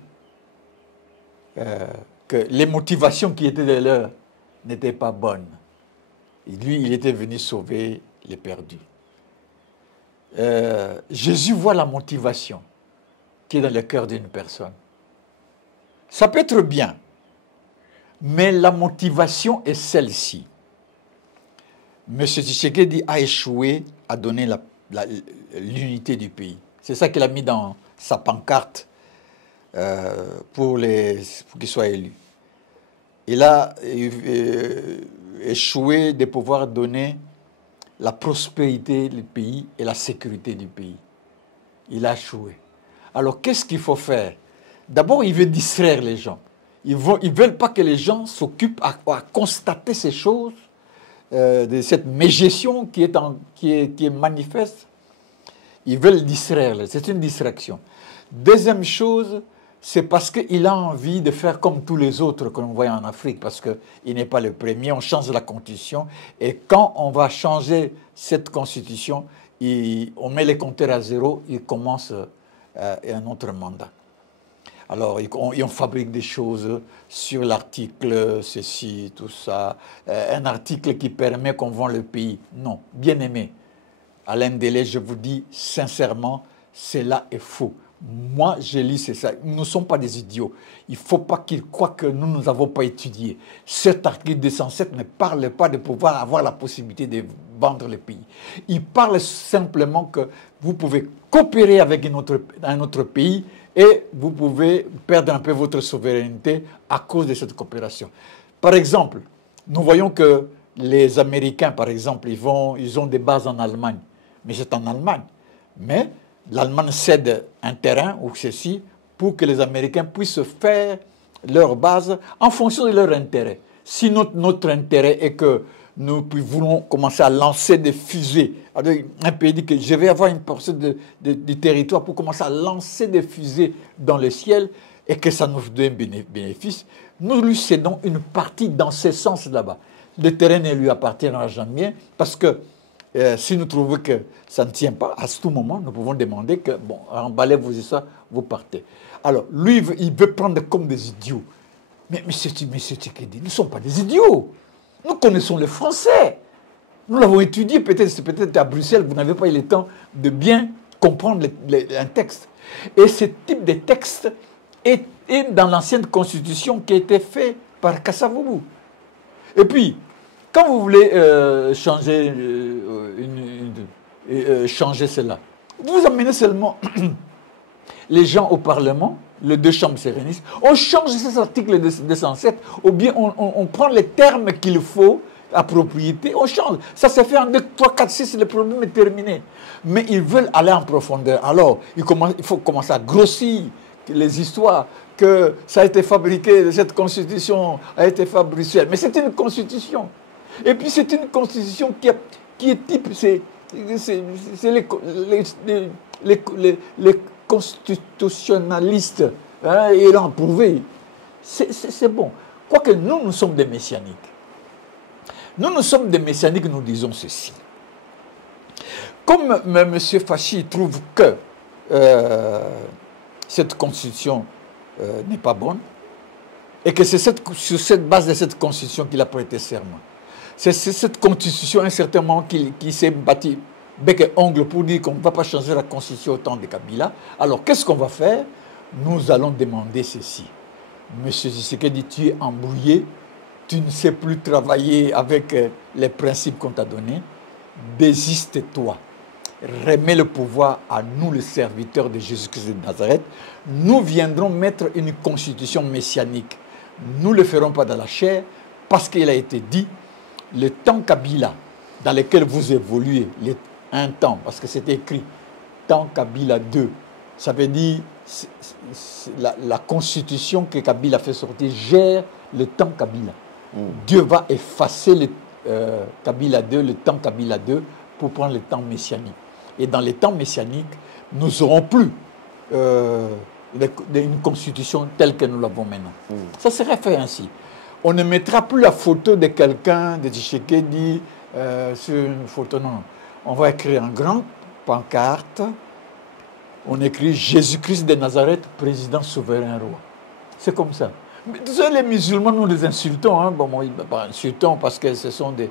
que les motivations qui étaient de leur n'étaient pas bonnes. Et lui, il était venu sauver les perdus. Jésus voit la motivation qui est dans le cœur d'une personne. Ça peut être bien, mais la motivation est celle-ci. M. Tshisekedi a échoué à donner l'unité du pays. C'est ça qu'il a mis dans sa pancarte pour qu'il soit élu. Il a échoué de pouvoir donner la prospérité du pays et la sécurité du pays. Il a échoué. Alors, qu'est-ce qu'il faut faire? D'abord, il veut distraire les gens. Ils ne veulent pas que les gens s'occupent à constater ces choses, de cette mégestion qui est manifeste. Ils veulent distraire. C'est une distraction. Deuxième chose, c'est parce qu'il a envie de faire comme tous les autres que l'on voit en Afrique, parce qu'il n'est pas le premier. On change la Constitution. Et quand on va changer cette Constitution, on met les compteurs à zéro, il commence un autre mandat. Alors, on fabrique des choses sur l'article, ceci, tout ça. Un article qui permet qu'on vende le pays. Non, bien aimé. Alain Delay, je vous dis sincèrement, cela est faux. Moi, je lis, c'est ça. Nous ne sommes pas des idiots. Il ne faut pas qu'ils croient que nous n'avons pas étudié. Cet article 207 ne parle pas de pouvoir avoir la possibilité de vendre le pays. Il parle simplement que vous pouvez coopérer avec un autre pays et vous pouvez perdre un peu votre souveraineté à cause de cette coopération. Par exemple, nous voyons que les Américains, par exemple, ils ont des bases en Allemagne. Mais c'est en Allemagne. Mais l'Allemagne cède un terrain ou ceci pour que les Américains puissent faire leur base en fonction de leur intérêt. Si notre intérêt est que nous voulons commencer à lancer des fusées, un pays dit que je vais avoir une portion de territoire pour commencer à lancer des fusées dans le ciel et que ça nous donne bénéfice, nous lui cédons une partie dans ce sens là-bas. Le terrain ne lui appartiendra jamais parce que si nous trouvons que ça ne tient pas, à tout moment, nous pouvons demander que, bon, emballez-vous et ça, vous partez. Alors, lui, il veut prendre comme des idiots. Mais monsieur Tshisekedi, nous ne sommes pas des idiots. Nous connaissons le français. Nous l'avons étudié, peut-être à Bruxelles, vous n'avez pas eu le temps de bien comprendre un texte. Et ce type de texte est dans l'ancienne constitution qui a été fait par Kasavubu. Et puis, quand vous voulez changer, changer cela, vous amenez seulement les gens au Parlement, les deux chambres sérénistes, on change ces articles 207, ou bien on prend les termes qu'il faut à propriété, on change. Ça se fait en 2, 3, 4, 6, le problème est terminé. Mais ils veulent aller en profondeur. Alors, il faut commencer à grossir les histoires, que ça a été fabriqué, cette constitution a été fabriquée. Mais c'est une constitution. Et puis c'est une constitution qui est type, c'est les constitutionnalistes, hein, ils l'ont approuvé. C'est bon. Quoique nous sommes des messianiques. Nous sommes des messianiques, nous disons ceci. Comme M. Fachi trouve que cette constitution n'est pas bonne, et que c'est sur cette base de cette constitution qu'il a prêté serment. C'est cette constitution, à un certain moment, qui s'est bâtie bec et ongle pour dire qu'on ne va pas changer la constitution au temps de Kabila. Alors, qu'est-ce qu'on va faire? Nous allons demander ceci. Monsieur Tshisekedi, tu es embrouillé, tu ne sais plus travailler avec les principes qu'on t'a donnés. Désiste-toi. Remets le pouvoir à nous, les serviteurs de Jésus-Christ de Nazareth. Nous viendrons mettre une constitution messianique. Nous ne le ferons pas dans la chair, parce qu'il a été dit, le temps Kabila, dans lequel vous évoluez, un temps, parce que c'est écrit, temps Kabila 2, ça veut dire la constitution que Kabila fait sortir gère le temps Kabila. Dieu va effacer le Kabila 2, le temps Kabila 2, pour prendre le temps messianique. Et dans les temps messianiques, nous n'aurons plus une constitution telle que nous l'avons maintenant. Ça serait fait ainsi. On ne mettra plus la photo de quelqu'un, de Tshisekedi, sur une photo, non. On va écrire en grand pancarte, on écrit Jésus-Christ de Nazareth, président souverain roi. C'est comme ça. Mais, les musulmans, nous les insultons. Hein. Bon, insultons parce que ce sont des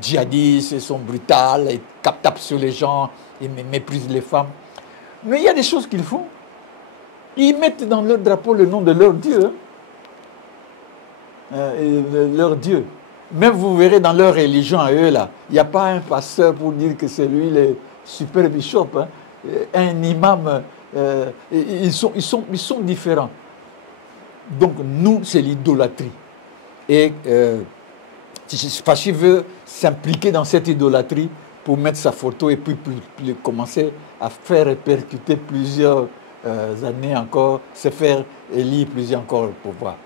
djihadistes, ils sont brutales, ils tapent sur les gens, ils méprisent les femmes. Mais il y a des choses qu'ils font. Ils mettent dans leur drapeau le nom de leur Dieu. Leur Dieu. Même vous verrez dans leur religion à eux, là, il n'y a pas un pasteur pour dire que c'est lui le super bishop. Hein. Un imam, ils sont différents. Donc nous, c'est l'idolâtrie. Et Fachi veut s'impliquer dans cette idolâtrie pour mettre sa photo et puis commencer à faire répercuter plusieurs années encore, se faire élire plusieurs encore au pouvoir.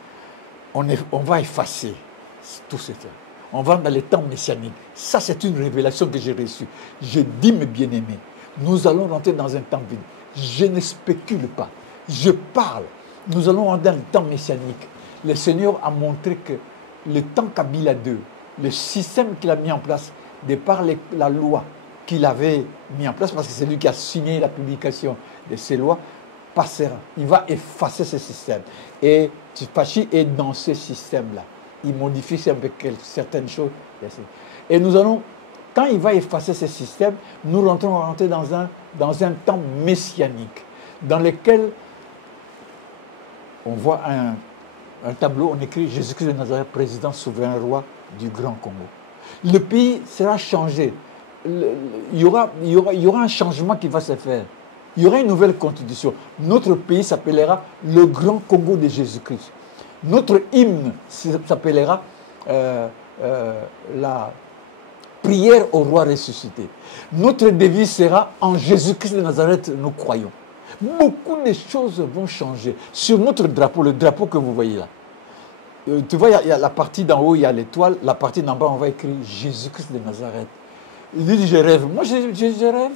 On va effacer tout ça. On va dans les temps messianiques. Ça, c'est une révélation que j'ai reçue. Je dis, mes bien-aimés, nous allons rentrer dans un temps vide. Je ne spécule pas. Je parle. Nous allons rentrer dans le temps messianique. Le Seigneur a montré que le temps Kabila II, le système qu'il a mis en place, de par la loi qu'il avait mis en place, parce que c'est lui qui a signé la publication de ces lois, passera. Il va effacer ce système. Et Fachi est dans ce système-là. Il modifie certaines choses. Et nous allons, quand il va effacer ce système, nous rentrons dans un temps messianique, dans lequel on voit un tableau, on écrit Jésus-Christ de Nazareth, président souverain roi du Grand Congo. Le pays sera changé. Il y aura un changement qui va se faire. Il y aura une nouvelle constitution. Notre pays s'appellera le Grand Congo de Jésus-Christ. Notre hymne s'appellera la prière au roi ressuscité. Notre devise sera en Jésus-Christ de Nazareth, nous croyons. Beaucoup de choses vont changer. Sur notre drapeau, le drapeau que vous voyez là, tu vois, il y a la partie d'en haut, il y a l'étoile, la partie d'en bas, on va écrire Jésus-Christ de Nazareth. Il dit, je rêve. Moi, je rêve.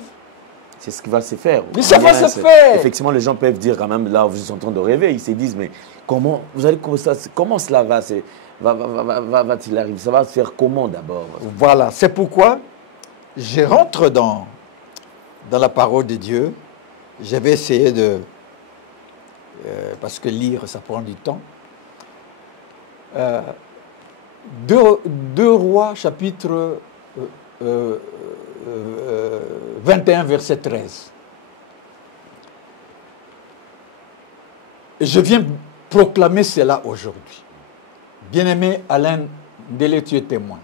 C'est ce qui va se faire. Mais ça va se faire. Effectivement, les gens peuvent dire quand même, là, vous êtes en train de rêver. Ils se disent, mais comment cela va-t-il arriver? Ça va se faire comment d'abord? Voilà, c'est pourquoi je rentre dans la parole de Dieu. Je vais essayer de... parce que lire, ça prend du temps. 2 Rois, chapitre 21, verset 13. Et je viens proclamer cela aujourd'hui. Bien-aimé Alain Délé, tu es témoin.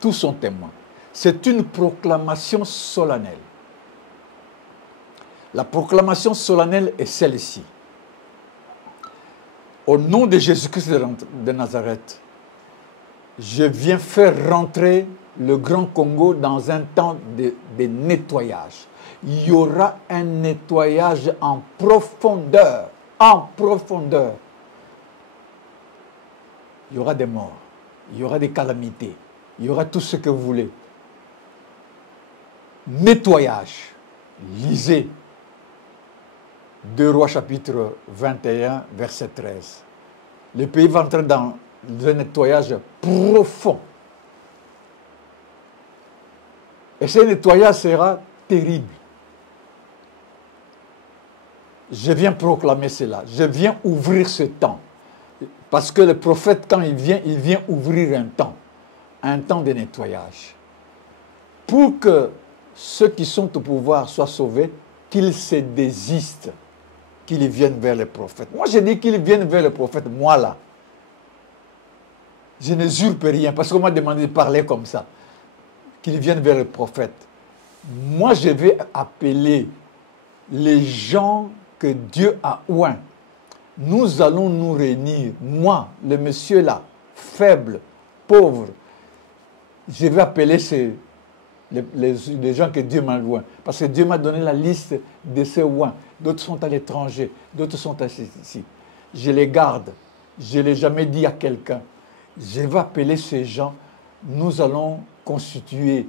Tous sont témoins. C'est une proclamation solennelle. La proclamation solennelle est celle-ci. Au nom de Jésus-Christ de Nazareth, je viens faire rentrer le Grand Congo dans un temps de nettoyage. Il y aura un nettoyage en profondeur. En profondeur. Il y aura des morts. Il y aura des calamités. Il y aura tout ce que vous voulez. Nettoyage. Lisez 2 Rois chapitre 21, verset 13. Le pays va entrer dans un nettoyage profond. Et ce nettoyage sera terrible. Je viens proclamer cela. Je viens ouvrir ce temps. Parce que le prophète, quand il vient ouvrir un temps de nettoyage. Pour que ceux qui sont au pouvoir soient sauvés, qu'ils se désistent, qu'ils viennent vers le prophète. Moi, je dis qu'ils viennent vers le prophète, moi là. Je n'usurpe rien, parce qu'on m'a demandé de parler comme ça. Qu'ils viennent vers le prophète. Moi, je vais appeler les gens que Dieu a oints. Nous allons nous réunir. Moi, le monsieur là, faible, pauvre, je vais appeler les gens que Dieu m'a oints. Parce que Dieu m'a donné la liste de ces oints. D'autres sont à l'étranger, d'autres sont ici. Je les garde. Je ne l'ai jamais dit à quelqu'un. Je vais appeler ces gens. Nous allons constituer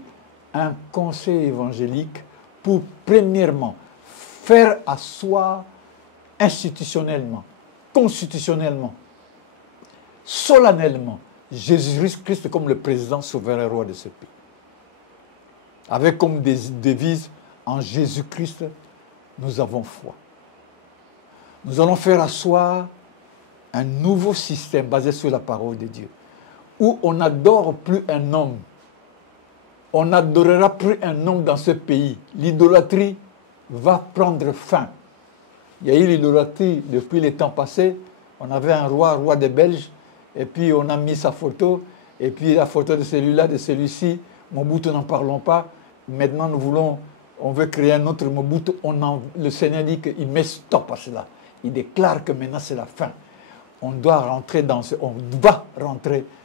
un conseil évangélique pour, premièrement, faire asseoir institutionnellement, constitutionnellement, solennellement, Jésus-Christ comme le président souverain roi de ce pays. Avec comme devise, en Jésus-Christ, nous avons foi. Nous allons faire asseoir un nouveau système basé sur la parole de Dieu, où on n'adore plus un homme. On n'adorera plus un homme dans ce pays. L'idolâtrie va prendre fin. Il y a eu l'idolâtrie depuis les temps passés. On avait un roi des Belges, et puis on a mis sa photo, et puis la photo de celui-là, de celui-ci. Mobutu, n'en parlons pas. Maintenant, on veut créer un autre Mobutu. Le Seigneur dit qu'il met stop à cela. Il déclare que maintenant c'est la fin. On va rentrer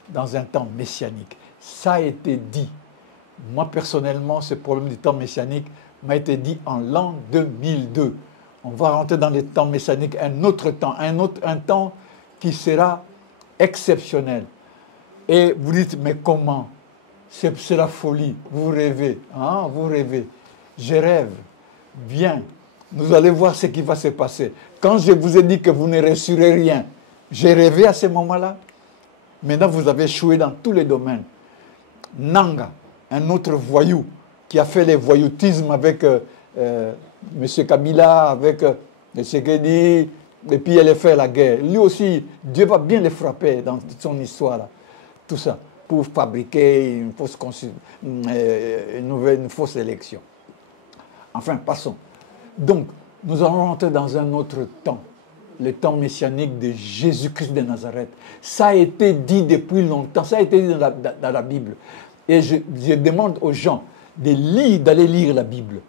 dans un temps messianique. Ça a été dit. Moi, personnellement, ce problème du temps messianique m'a été dit en l'an 2002. On va rentrer dans le temps messianique, un autre temps, un temps qui sera exceptionnel. Et vous dites, mais comment? C'est la folie. Vous rêvez. Hein? Vous rêvez. Je rêve. Bien. Vous allez voir ce qui va se passer. Quand je vous ai dit que vous ne reçurez rien, j'ai rêvé à ce moment-là. Maintenant, vous avez échoué dans tous les domaines. Nanga, un autre voyou, qui a fait les voyoutismes avec M. Kabila, avec M. Sekedi, et puis il a fait la guerre. Lui aussi, Dieu va bien le frapper dans son histoire, là. Tout ça, pour fabriquer une fausse élection. Enfin, passons. Donc, nous allons rentrer dans un autre temps, le temps messianique de Jésus-Christ de Nazareth. Ça a été dit depuis longtemps, ça a été dit dans la Bible. Et je demande aux gens d'aller lire la Bible.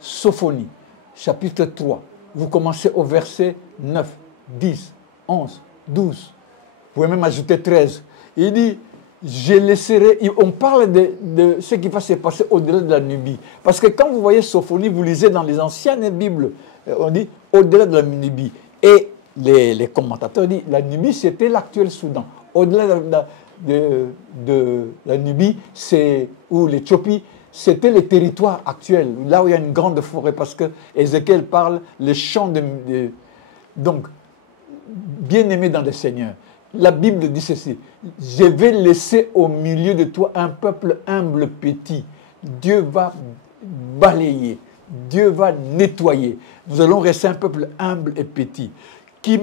Sophonie, chapitre 3. Vous commencez au verset 9, 10, 11, 12. Vous pouvez même ajouter 13. Il dit, je laisserai... On parle de ce qui va se passer au-delà de la Nubie. Parce que quand vous voyez Sophonie, vous lisez dans les anciennes Bibles, on dit au-delà de la Nubie. Et les commentateurs disent, la Nubie, c'était l'actuel Soudan. Au-delà de la Nubie, ou l'Éthiopie, c'était le territoire actuel, là où il y a une grande forêt, parce que Ézéchiel parle les champs Donc, bien-aimé dans le Seigneur, la Bible dit ceci, je vais laisser au milieu de toi un peuple humble, petit. Dieu va balayer, Dieu va nettoyer. Nous allons rester un peuple humble et petit, il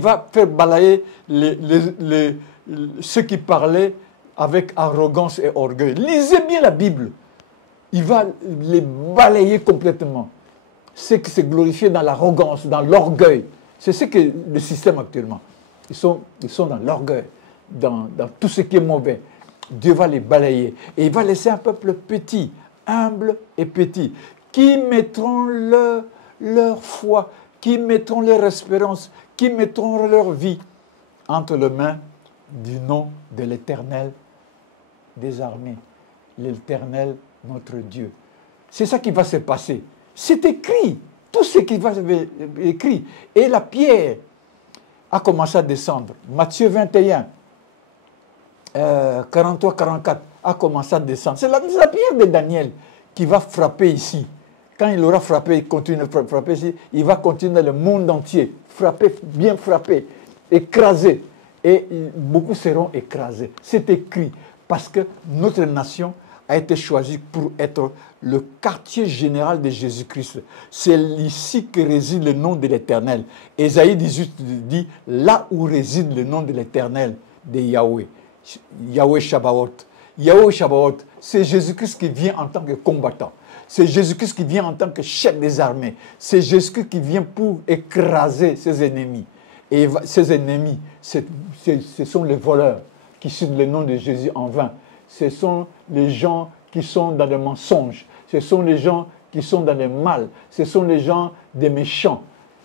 va faire balayer ceux qui parlaient avec arrogance et orgueil. Lisez bien la Bible. Il va les balayer complètement. Ceux qui se glorifient dans l'arrogance, dans l'orgueil. C'est ce que le système actuellement. Ils sont dans l'orgueil, dans tout ce qui est mauvais. Dieu va les balayer. Et il va laisser un peuple petit, humble et petit, qui mettront leur foi, qui mettront leur espérance, qui mettront leur vie entre les mains du nom de l'Éternel des armées, l'Éternel notre Dieu. C'est ça qui va se passer. C'est écrit. Tout ce qui va être écrit. Et la pierre a commencé à descendre. Matthieu 21, 43-44 a commencé à descendre. C'est la pierre de Daniel qui va frapper ici. Quand il aura frappé, il continue de frapper ici, il va continuer dans le monde entier. Frapper, bien frapper, écraser. Et beaucoup seront écrasés. C'est écrit. Parce que notre nation a été choisie pour être le quartier général de Jésus-Christ. C'est ici que réside le nom de l'Éternel. Ésaïe 18 dit, là où réside le nom de l'Éternel, de Yahweh. Yahweh Shabbaoth. Yahweh Shabbaoth, c'est Jésus-Christ qui vient en tant que combattant. C'est Jésus-Christ qui vient en tant que chef des armées. C'est Jésus-Christ qui vient pour écraser ses ennemis. Et ses ennemis, ce sont les voleurs qui citent le nom de Jésus en vain. Ce sont les gens qui sont dans le mensonge. Ce sont les gens qui sont dans le mal. Ce sont les gens des méchants.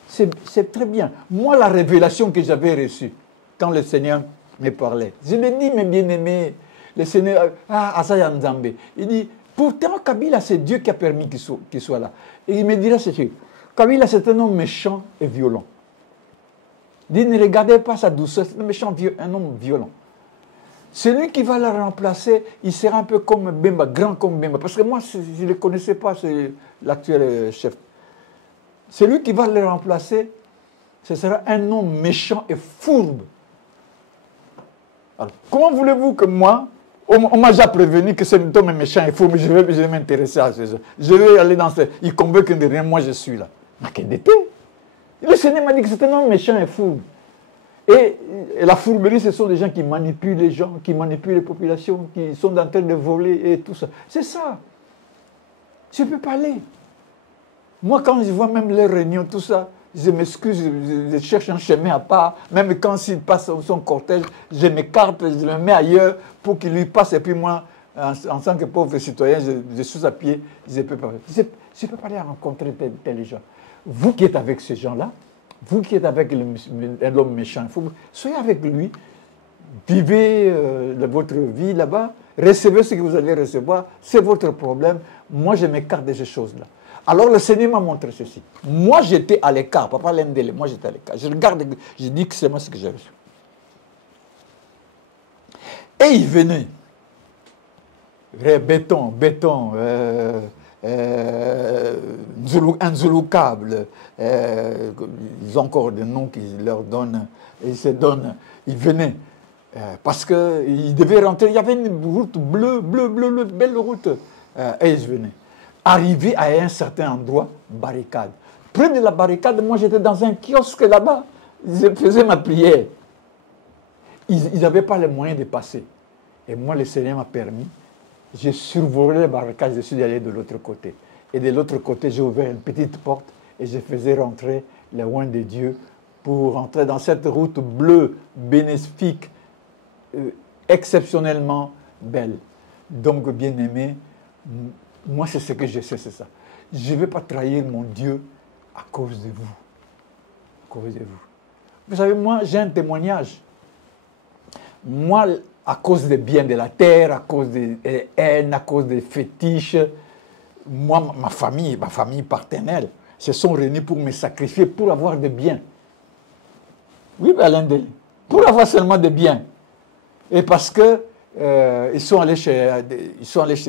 C'est très bien. Moi, la révélation que j'avais reçue, quand le Seigneur me parlait, je l'ai dit, mes bien-aimés, le Seigneur, Asaya Nzambe, il dit, pourtant, Kabila, c'est Dieu qui a permis qu'il soit là. Et il me dira ceci, Kabila, c'est un homme méchant et violent. Il dit, ne regardez pas sa douceur, c'est un méchant, un homme violent. Celui qui va le remplacer, il sera un peu comme Bemba, grand comme Bemba. Parce que moi, je ne le connaissais pas, c'est l'actuel chef. Celui qui va le remplacer, ce sera un homme méchant et fourbe. Alors, comment voulez-vous que moi, on m'a déjà prévenu que cet homme est méchant et fourbe, je vais m'intéresser à ça. Je vais aller dans ce... Il convainc de rien, moi je suis là. Mais qu'est-ce que c'est? Le Seigneur m'a dit que c'est un homme méchant et fourbe. Et la fourberie, ce sont des gens qui manipulent les gens, qui manipulent les populations, qui sont en train de voler et tout ça. C'est ça. Je peux parler. Moi, quand je vois même les réunions, tout ça, je m'excuse, je cherche un chemin à part. Même quand il passe son cortège, je m'écarte, je le mets ailleurs pour qu'il lui passe. Et puis moi, en tant que pauvre citoyen, je suis à pied, je ne peux pas. Je peux pas aller rencontrer tels gens. Vous qui êtes avec ces gens-là, vous qui êtes avec l'homme méchant, soyez avec lui, vivez votre vie là-bas, recevez ce que vous allez recevoir, c'est votre problème. Moi, je m'écarte de ces choses-là. Alors le Seigneur m'a montré ceci. Moi, j'étais à l'écart, papa Lendele, moi j'étais à l'écart. Je regarde, je dis que c'est moi ce que j'ai reçu. Et il venait, béton, un Zouloukable, ils ont encore des noms qu'ils leur donnent, et ils se donnent, ils venaient, parce qu'ils devaient rentrer, il y avait une route bleue, belle route, et ils venaient. Arrivé à un certain endroit, barricade. Près de la barricade, moi j'étais dans un kiosque là-bas, je faisais ma prière. Ils n'avaient pas les moyens de passer. Et moi, le Seigneur m'a permis. J'ai survolé la barricade, je suis allé de l'autre côté. Et de l'autre côté, j'ai ouvert une petite porte et je faisais rentrer les oins de Dieu pour rentrer dans cette route bleue, bénéfique, exceptionnellement belle. Donc, bien-aimé, moi, c'est ce que je sais, c'est ça. Je ne vais pas trahir mon Dieu à cause de vous. À cause de vous. Vous savez, moi, j'ai un témoignage. Moi, à cause des biens de la terre, à cause des haines, à cause des fétiches, moi, ma famille paternelle, se sont réunis pour me sacrifier, pour avoir des biens. Oui, Alain Deli, pour avoir seulement des biens. Et parce que ils sont allés chez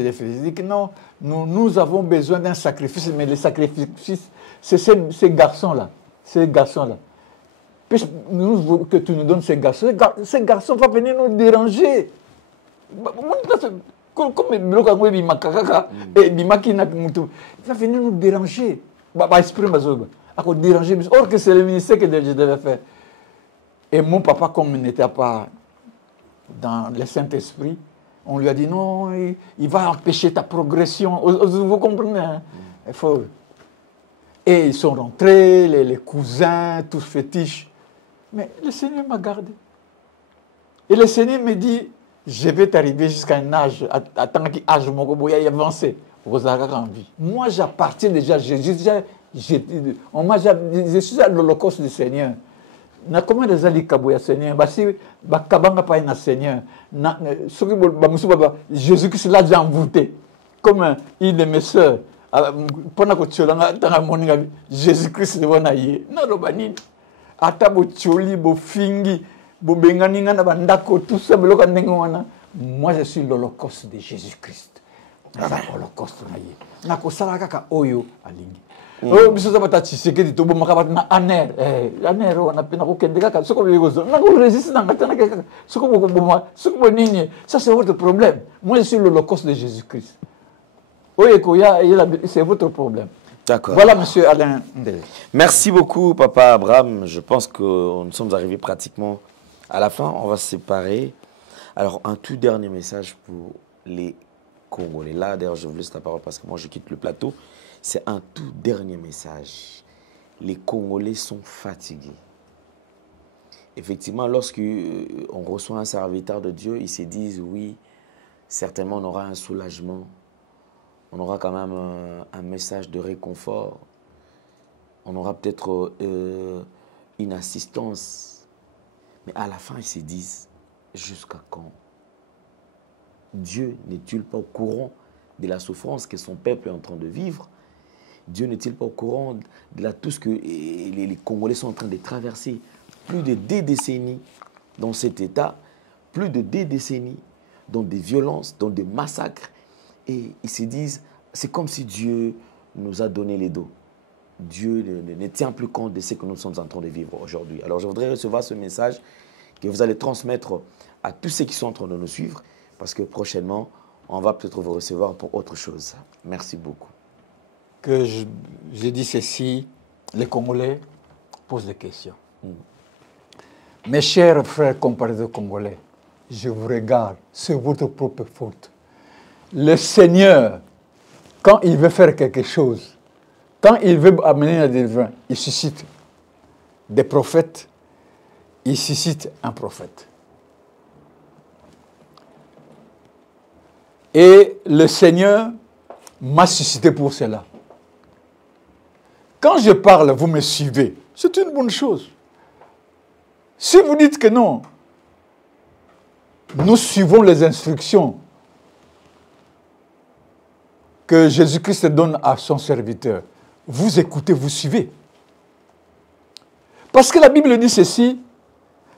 les frères. Ils disent que non, nous avons besoin d'un sacrifice, mais le sacrifice, c'est ces garçons-là. Ces garçons-là. Que tu nous donnes ces garçons. Ces garçons vont venir nous déranger. Comme il va venir nous déranger. Or que c'est le ministère que je devais faire. Et mon papa, comme il n'était pas dans le Saint-Esprit, On lui a dit non, il va empêcher ta progression. Vous comprenez, hein? Il faut... Et ils sont rentrés, les cousins, tous fétiches. Mais le Seigneur m'a gardé. Et le Seigneur me dit, je vais t'arriver jusqu'à un âge, à tant qu'âge mon goboya y avancer. Moi, j'appartiens déjà à Jésus. Je suis à l'holocauste du Seigneur. Na comment les ali kaboya Seigneur, basi bakabanga pa na Seigneur. Na soki ba musu baba Jésus-Christ l'a déjà envoûté. Comme une de mes sœurs pendant que tu l'as dans la moninga Jésus-Christ devant naïe. Na robani ata bo choli bo fingi bo benganinga na bandako tout ça beloka ndengwana. Moi je suis l'holocauste de Jésus-Christ. Na holocauste naïe. Na ko sala kaka oyo alingi. Oh, biso zabata Tshisekedi to bomaka bat na aner aner wana pena ko kende kaka soko bigozo na ko résiste na ngatana kaka soko boma soko nini ça c'est votre problème. Moi je suis l'holocauste de Jésus-Christ. Oui, c'est votre problème. D'accord. Voilà, monsieur Alain. Merci beaucoup, papa Abraham. Je pense que nous sommes arrivés pratiquement à la fin. On va se séparer. Alors, un tout dernier message pour les Congolais. Là, d'ailleurs, je vous laisse la parole parce que moi, je quitte le plateau. C'est un tout dernier message. Les Congolais sont fatigués. Effectivement, lorsqu'on reçoit un serviteur de Dieu, ils se disent, oui, certainement on aura un soulagement. On aura quand même un message de réconfort. On aura peut-être une assistance. Mais à la fin, ils se disent, jusqu'à quand? Dieu n'est-il pas au courant de la souffrance que son peuple est en train de vivre? Dieu n'est-il pas au courant de tout ce que les Congolais sont en train de traverser? Plus de 2 décennies dans cet état, plus de 2 décennies dans des violences, dans des massacres. Et ils se disent, c'est comme si Dieu nous a donné les dos. Dieu ne tient plus compte de ce que nous sommes en train de vivre aujourd'hui. Alors je voudrais recevoir ce message que vous allez transmettre à tous ceux qui sont en train de nous suivre, parce que prochainement, on va peut-être vous recevoir pour autre chose. Merci beaucoup. Que je dis ceci, les Congolais posent des questions. Mes chers frères compatriotes congolais, je vous regarde, c'est votre propre faute. Le Seigneur, quand il veut faire quelque chose, quand il veut amener la délivrance, il suscite des prophètes, il suscite un prophète. Et le Seigneur m'a suscité pour cela. Quand je parle, vous me suivez, c'est une bonne chose. Si vous dites que non, nous suivons les instructions que Jésus-Christ donne à son serviteur. Vous écoutez, vous suivez. Parce que la Bible dit ceci,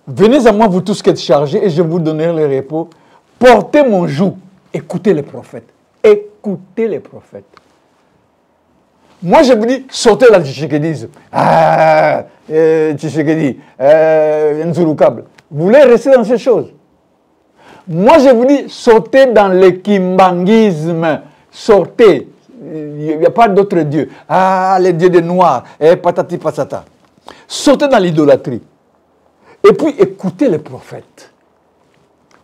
venez à moi vous tous qui êtes chargés et je vous donnerai le repos. Portez mon joug, écoutez les prophètes. Écoutez les prophètes. Moi je vous dis, sortez la Tshisekedi. Tshisekedi, Nzurukable. Vous voulez rester dans ces choses. Moi je vous dis, sortez dans le kimbangisme. Sortez, il n'y a pas d'autre Dieu. Les dieux des Noirs, patati patata. Sortez dans l'idolâtrie. Et puis écoutez les prophètes.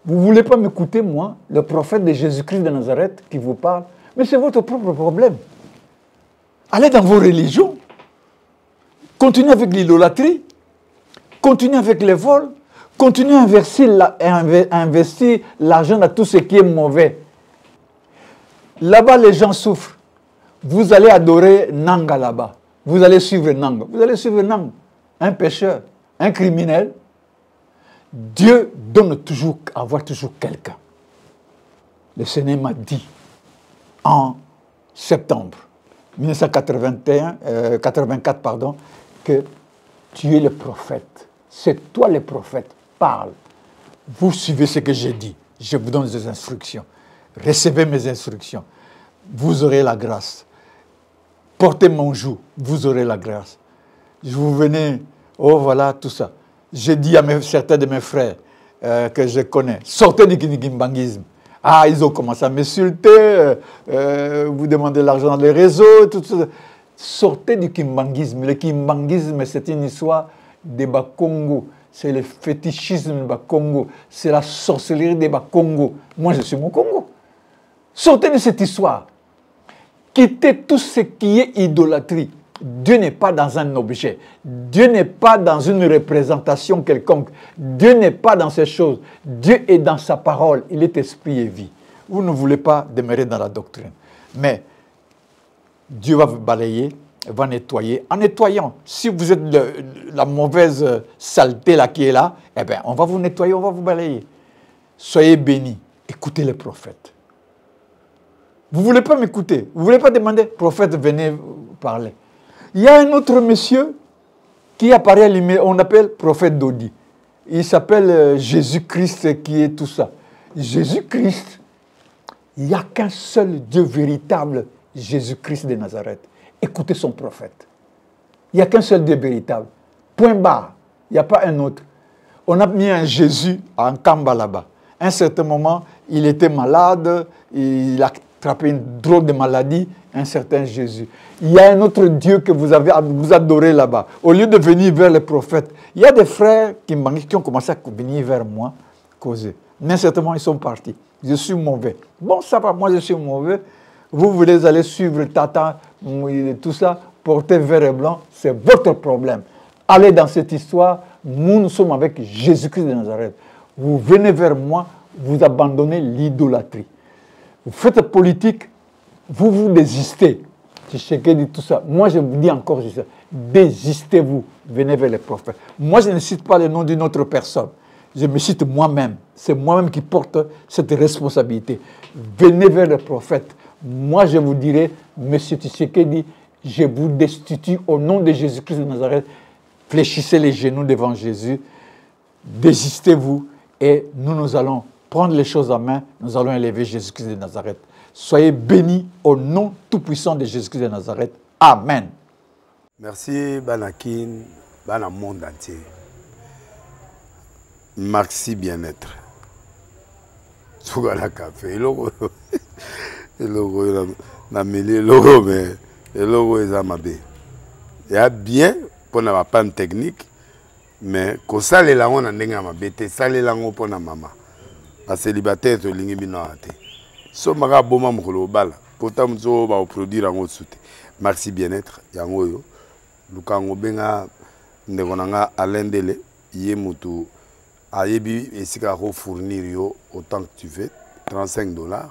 Vous ne voulez pas m'écouter, moi, le prophète de Jésus-Christ de Nazareth qui vous parle, mais c'est votre propre problème. Allez dans vos religions. Continuez avec l'idolâtrie. Continuez avec les vols. Continuez à investir l'argent dans tout ce qui est mauvais. Là-bas, les gens souffrent. Vous allez adorer Nanga là-bas. Vous allez suivre Nanga. Vous allez suivre Nanga, un pécheur, un criminel. Dieu donne toujours, avoir toujours quelqu'un. Le Seigneur m'a dit en septembre 1984, pardon, que tu es le prophète. C'est toi le prophète. Parle. Vous suivez ce que j'ai dit. Je vous donne des instructions. Recevez mes instructions. Vous aurez la grâce. Portez mon joug. Vous aurez la grâce. Je vous venais, oh voilà, tout ça. J'ai dit à certains de mes frères que je connais, sortez du kimbangisme. Ils ont commencé à m'insulter, vous demandez l'argent dans les réseaux, tout ça. Sortez du kimbangisme. Le kimbangisme, c'est une histoire de Bakongo. c'est le fétichisme du Congo, c'est la sorcellerie du Congo. Moi, je suis mon Congo. Sortez de cette histoire. Quittez tout ce qui est idolâtrie. Dieu n'est pas dans un objet. Dieu n'est pas dans une représentation quelconque. Dieu n'est pas dans ces choses. Dieu est dans sa parole. Il est esprit et vie. Vous ne voulez pas demeurer dans la doctrine. Mais Dieu va vous balayer, va nettoyer. En nettoyant, si vous êtes la mauvaise saleté là qui est là, eh bien, on va vous nettoyer, on va vous balayer. Soyez bénis. Écoutez les prophètes. Vous ne voulez pas m'écouter. Vous ne voulez pas demander, prophète, venez parler. Il y a un autre monsieur qui apparaît à l'image, on appelle prophète Dodi. Il s'appelle Jésus-Christ qui est tout ça. Jésus-Christ, il n'y a qu'un seul Dieu véritable, Jésus-Christ de Nazareth. Écoutez son prophète. Il n'y a qu'un seul Dieu véritable. Point barre. Il n'y a pas un autre. On a mis un Jésus en Kamba là-bas. À un certain moment, il était malade, il a attrapé une drôle de maladie, un certain Jésus. Il y a un autre Dieu que vous adorez là-bas. Au lieu de venir vers les prophètes, il y a des frères qui ont commencé à venir vers moi, causer. Mais certainement, ils sont partis. Je suis mauvais. Bon, ça va, moi je suis mauvais. Vous voulez aller suivre Tata, tout ça, porter vert et blanc, c'est votre problème. Allez dans cette histoire, nous sommes avec Jésus-Christ de Nazareth. Vous venez vers moi, vous abandonnez l'idolâtrie. Vous faites politique, vous désistez. Tshisekedi dit tout ça. Moi, je vous dis encore, désistez-vous, venez vers les prophètes. Moi, je ne cite pas le nom d'une autre personne. Je me cite moi-même. C'est moi-même qui porte cette responsabilité. Venez vers les prophètes. Moi, je vous dirai, Monsieur Tshisekedi, je vous destitue au nom de Jésus-Christ de Nazareth. Fléchissez les genoux devant Jésus. Désistez-vous et nous allons prendre les choses en main, nous allons élever Jésus-Christ de Nazareth. Soyez bénis au nom tout-puissant de Jésus-Christ de Nazareth. Amen. Merci, Banakin, Bana monde entier. Merci bien-être. Sougala café, logo, na mêlé logo, mais logo est amabé. Il y a bien pour la panne technique, mais quand ça les langues on n'enga amabé, ça les langues pour la maman. La célibataire to lingi binoate. So maga boma mukolo bala. Pourtant so ba produire en soute. Merci bien-être yango yo. Lukango benga ndekonanga alendele yé mutu ayebi esika ko fournir yo autant que tu veux $35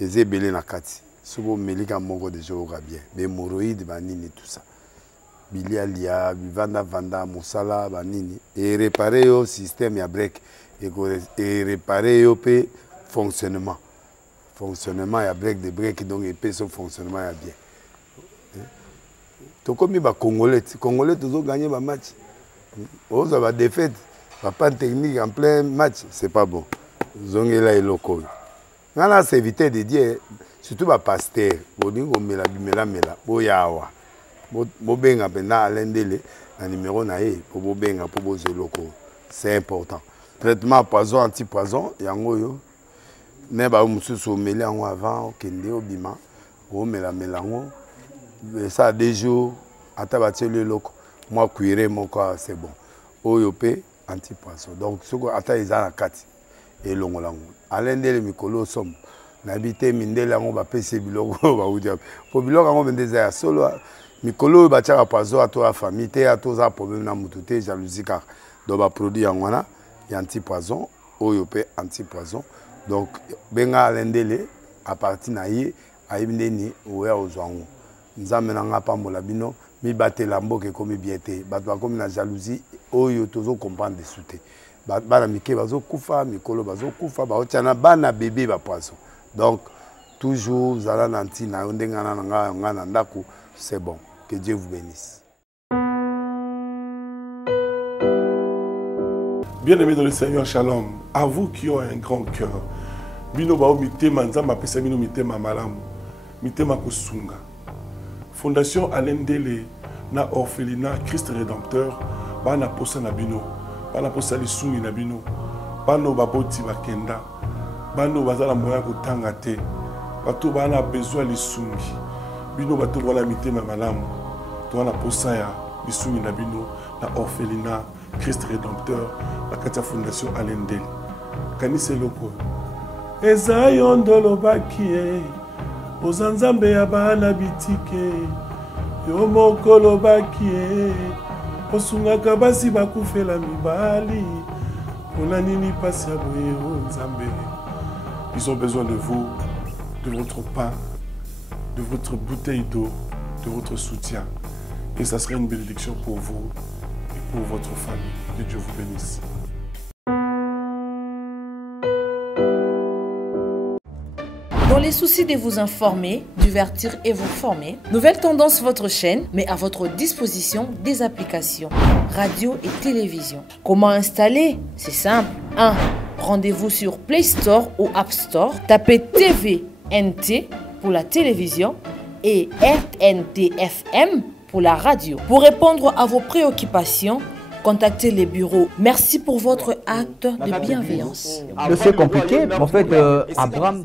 et belé na kati. Sobo melika moko de jo ga bien. Be moroïde banini tout ça. Bilialia, vanda musala banini et réparer yo système ya break. Et réparer le fonctionnement. Fonctionnement, il y a des breaks, donc il y son fonctionnement bien. Tout comme les Congolais, toujours gagné le match. Ils ont des défaites, pas de technique en plein match, c'est pas bon. Ils ont là et local. Là, c'est éviter de dire, surtout les pasteurs, ils ont mis la bimela, boyawa. Bobenga pendant l'endele, un numéro naïe, pour bobenga, pour boser local. C'est important. Traitement poison, anti-poison, yango yo. Mais ba mususu meli yango avant kende obima, o mela melango. Ça a des jours, atabati le loko. Moi cuire mon corps c'est bon. Oyo pe anti-poison. Donc ce ko ata izana kati et longolango. Alende le mikolo som. Nabité mindela ngo ba pese biloko ba udia. Po biloko ngo bendeza ya solo mikolo ba tchaka poison à toi famille, à toi ça problème na mututé jalousie car do ba produit yango na anti-poison, oyopé anti-poison. Donc, benga alendele, à partir naïe, aïbneni, oué aux ouangou. Nous amenons pas mon labino, mi batte lambo que comme biété, batwa comme la jalousie, oyo toujours comprendre des soutés. Bana mike bazo kufa, mikolo bazo kufa, ba otiana bana bébé ba poisson. Donc, toujours, zala nanti na ondenga na ndako, c'est bon. Que Dieu vous bénisse. Bien-aimés dans le Seigneur, shalom. À vous qui ont un grand cœur, bino bao mitema nzamba pesa bino mitema malamu, mitema kosunga. Fondation Alendele na orphelinat Christ Rédempteur, bana posa na bino, bana posa lisumi na bino, bano baboti bakenda, bano bazala moya kotanga te, bato bana besoin lisungi, bino bato wala mitema malamu, to na posa ya lisumi na bino na orphelinat Christ Rédempteur, la Katia Fondation Alendel. Kanise loko. Eza yondolo bakie, ozanzambe ya bana bitike, yo mokolo bakie, osungaka basi bakufela mibali, pona nini pasi ya boye o nzambe. Ils ont besoin de vous, de votre pain, de votre bouteille d'eau, de votre soutien. Et ça serait une bénédiction pour vous et pour votre famille. Que Dieu vous bénisse. Dans les soucis de vous informer, divertir et vous former, Nouvelle Tendance votre chaîne met à votre disposition des applications, radio et télévision. Comment installer? C'est simple. 1. Rendez-vous sur Play Store ou App Store. Tapez TVNT pour la télévision et RNTFM pour la radio. pour répondre à vos préoccupations, contactez les bureaux. Merci pour votre acte de bienveillance. C'est compliqué, en fait, Abraham...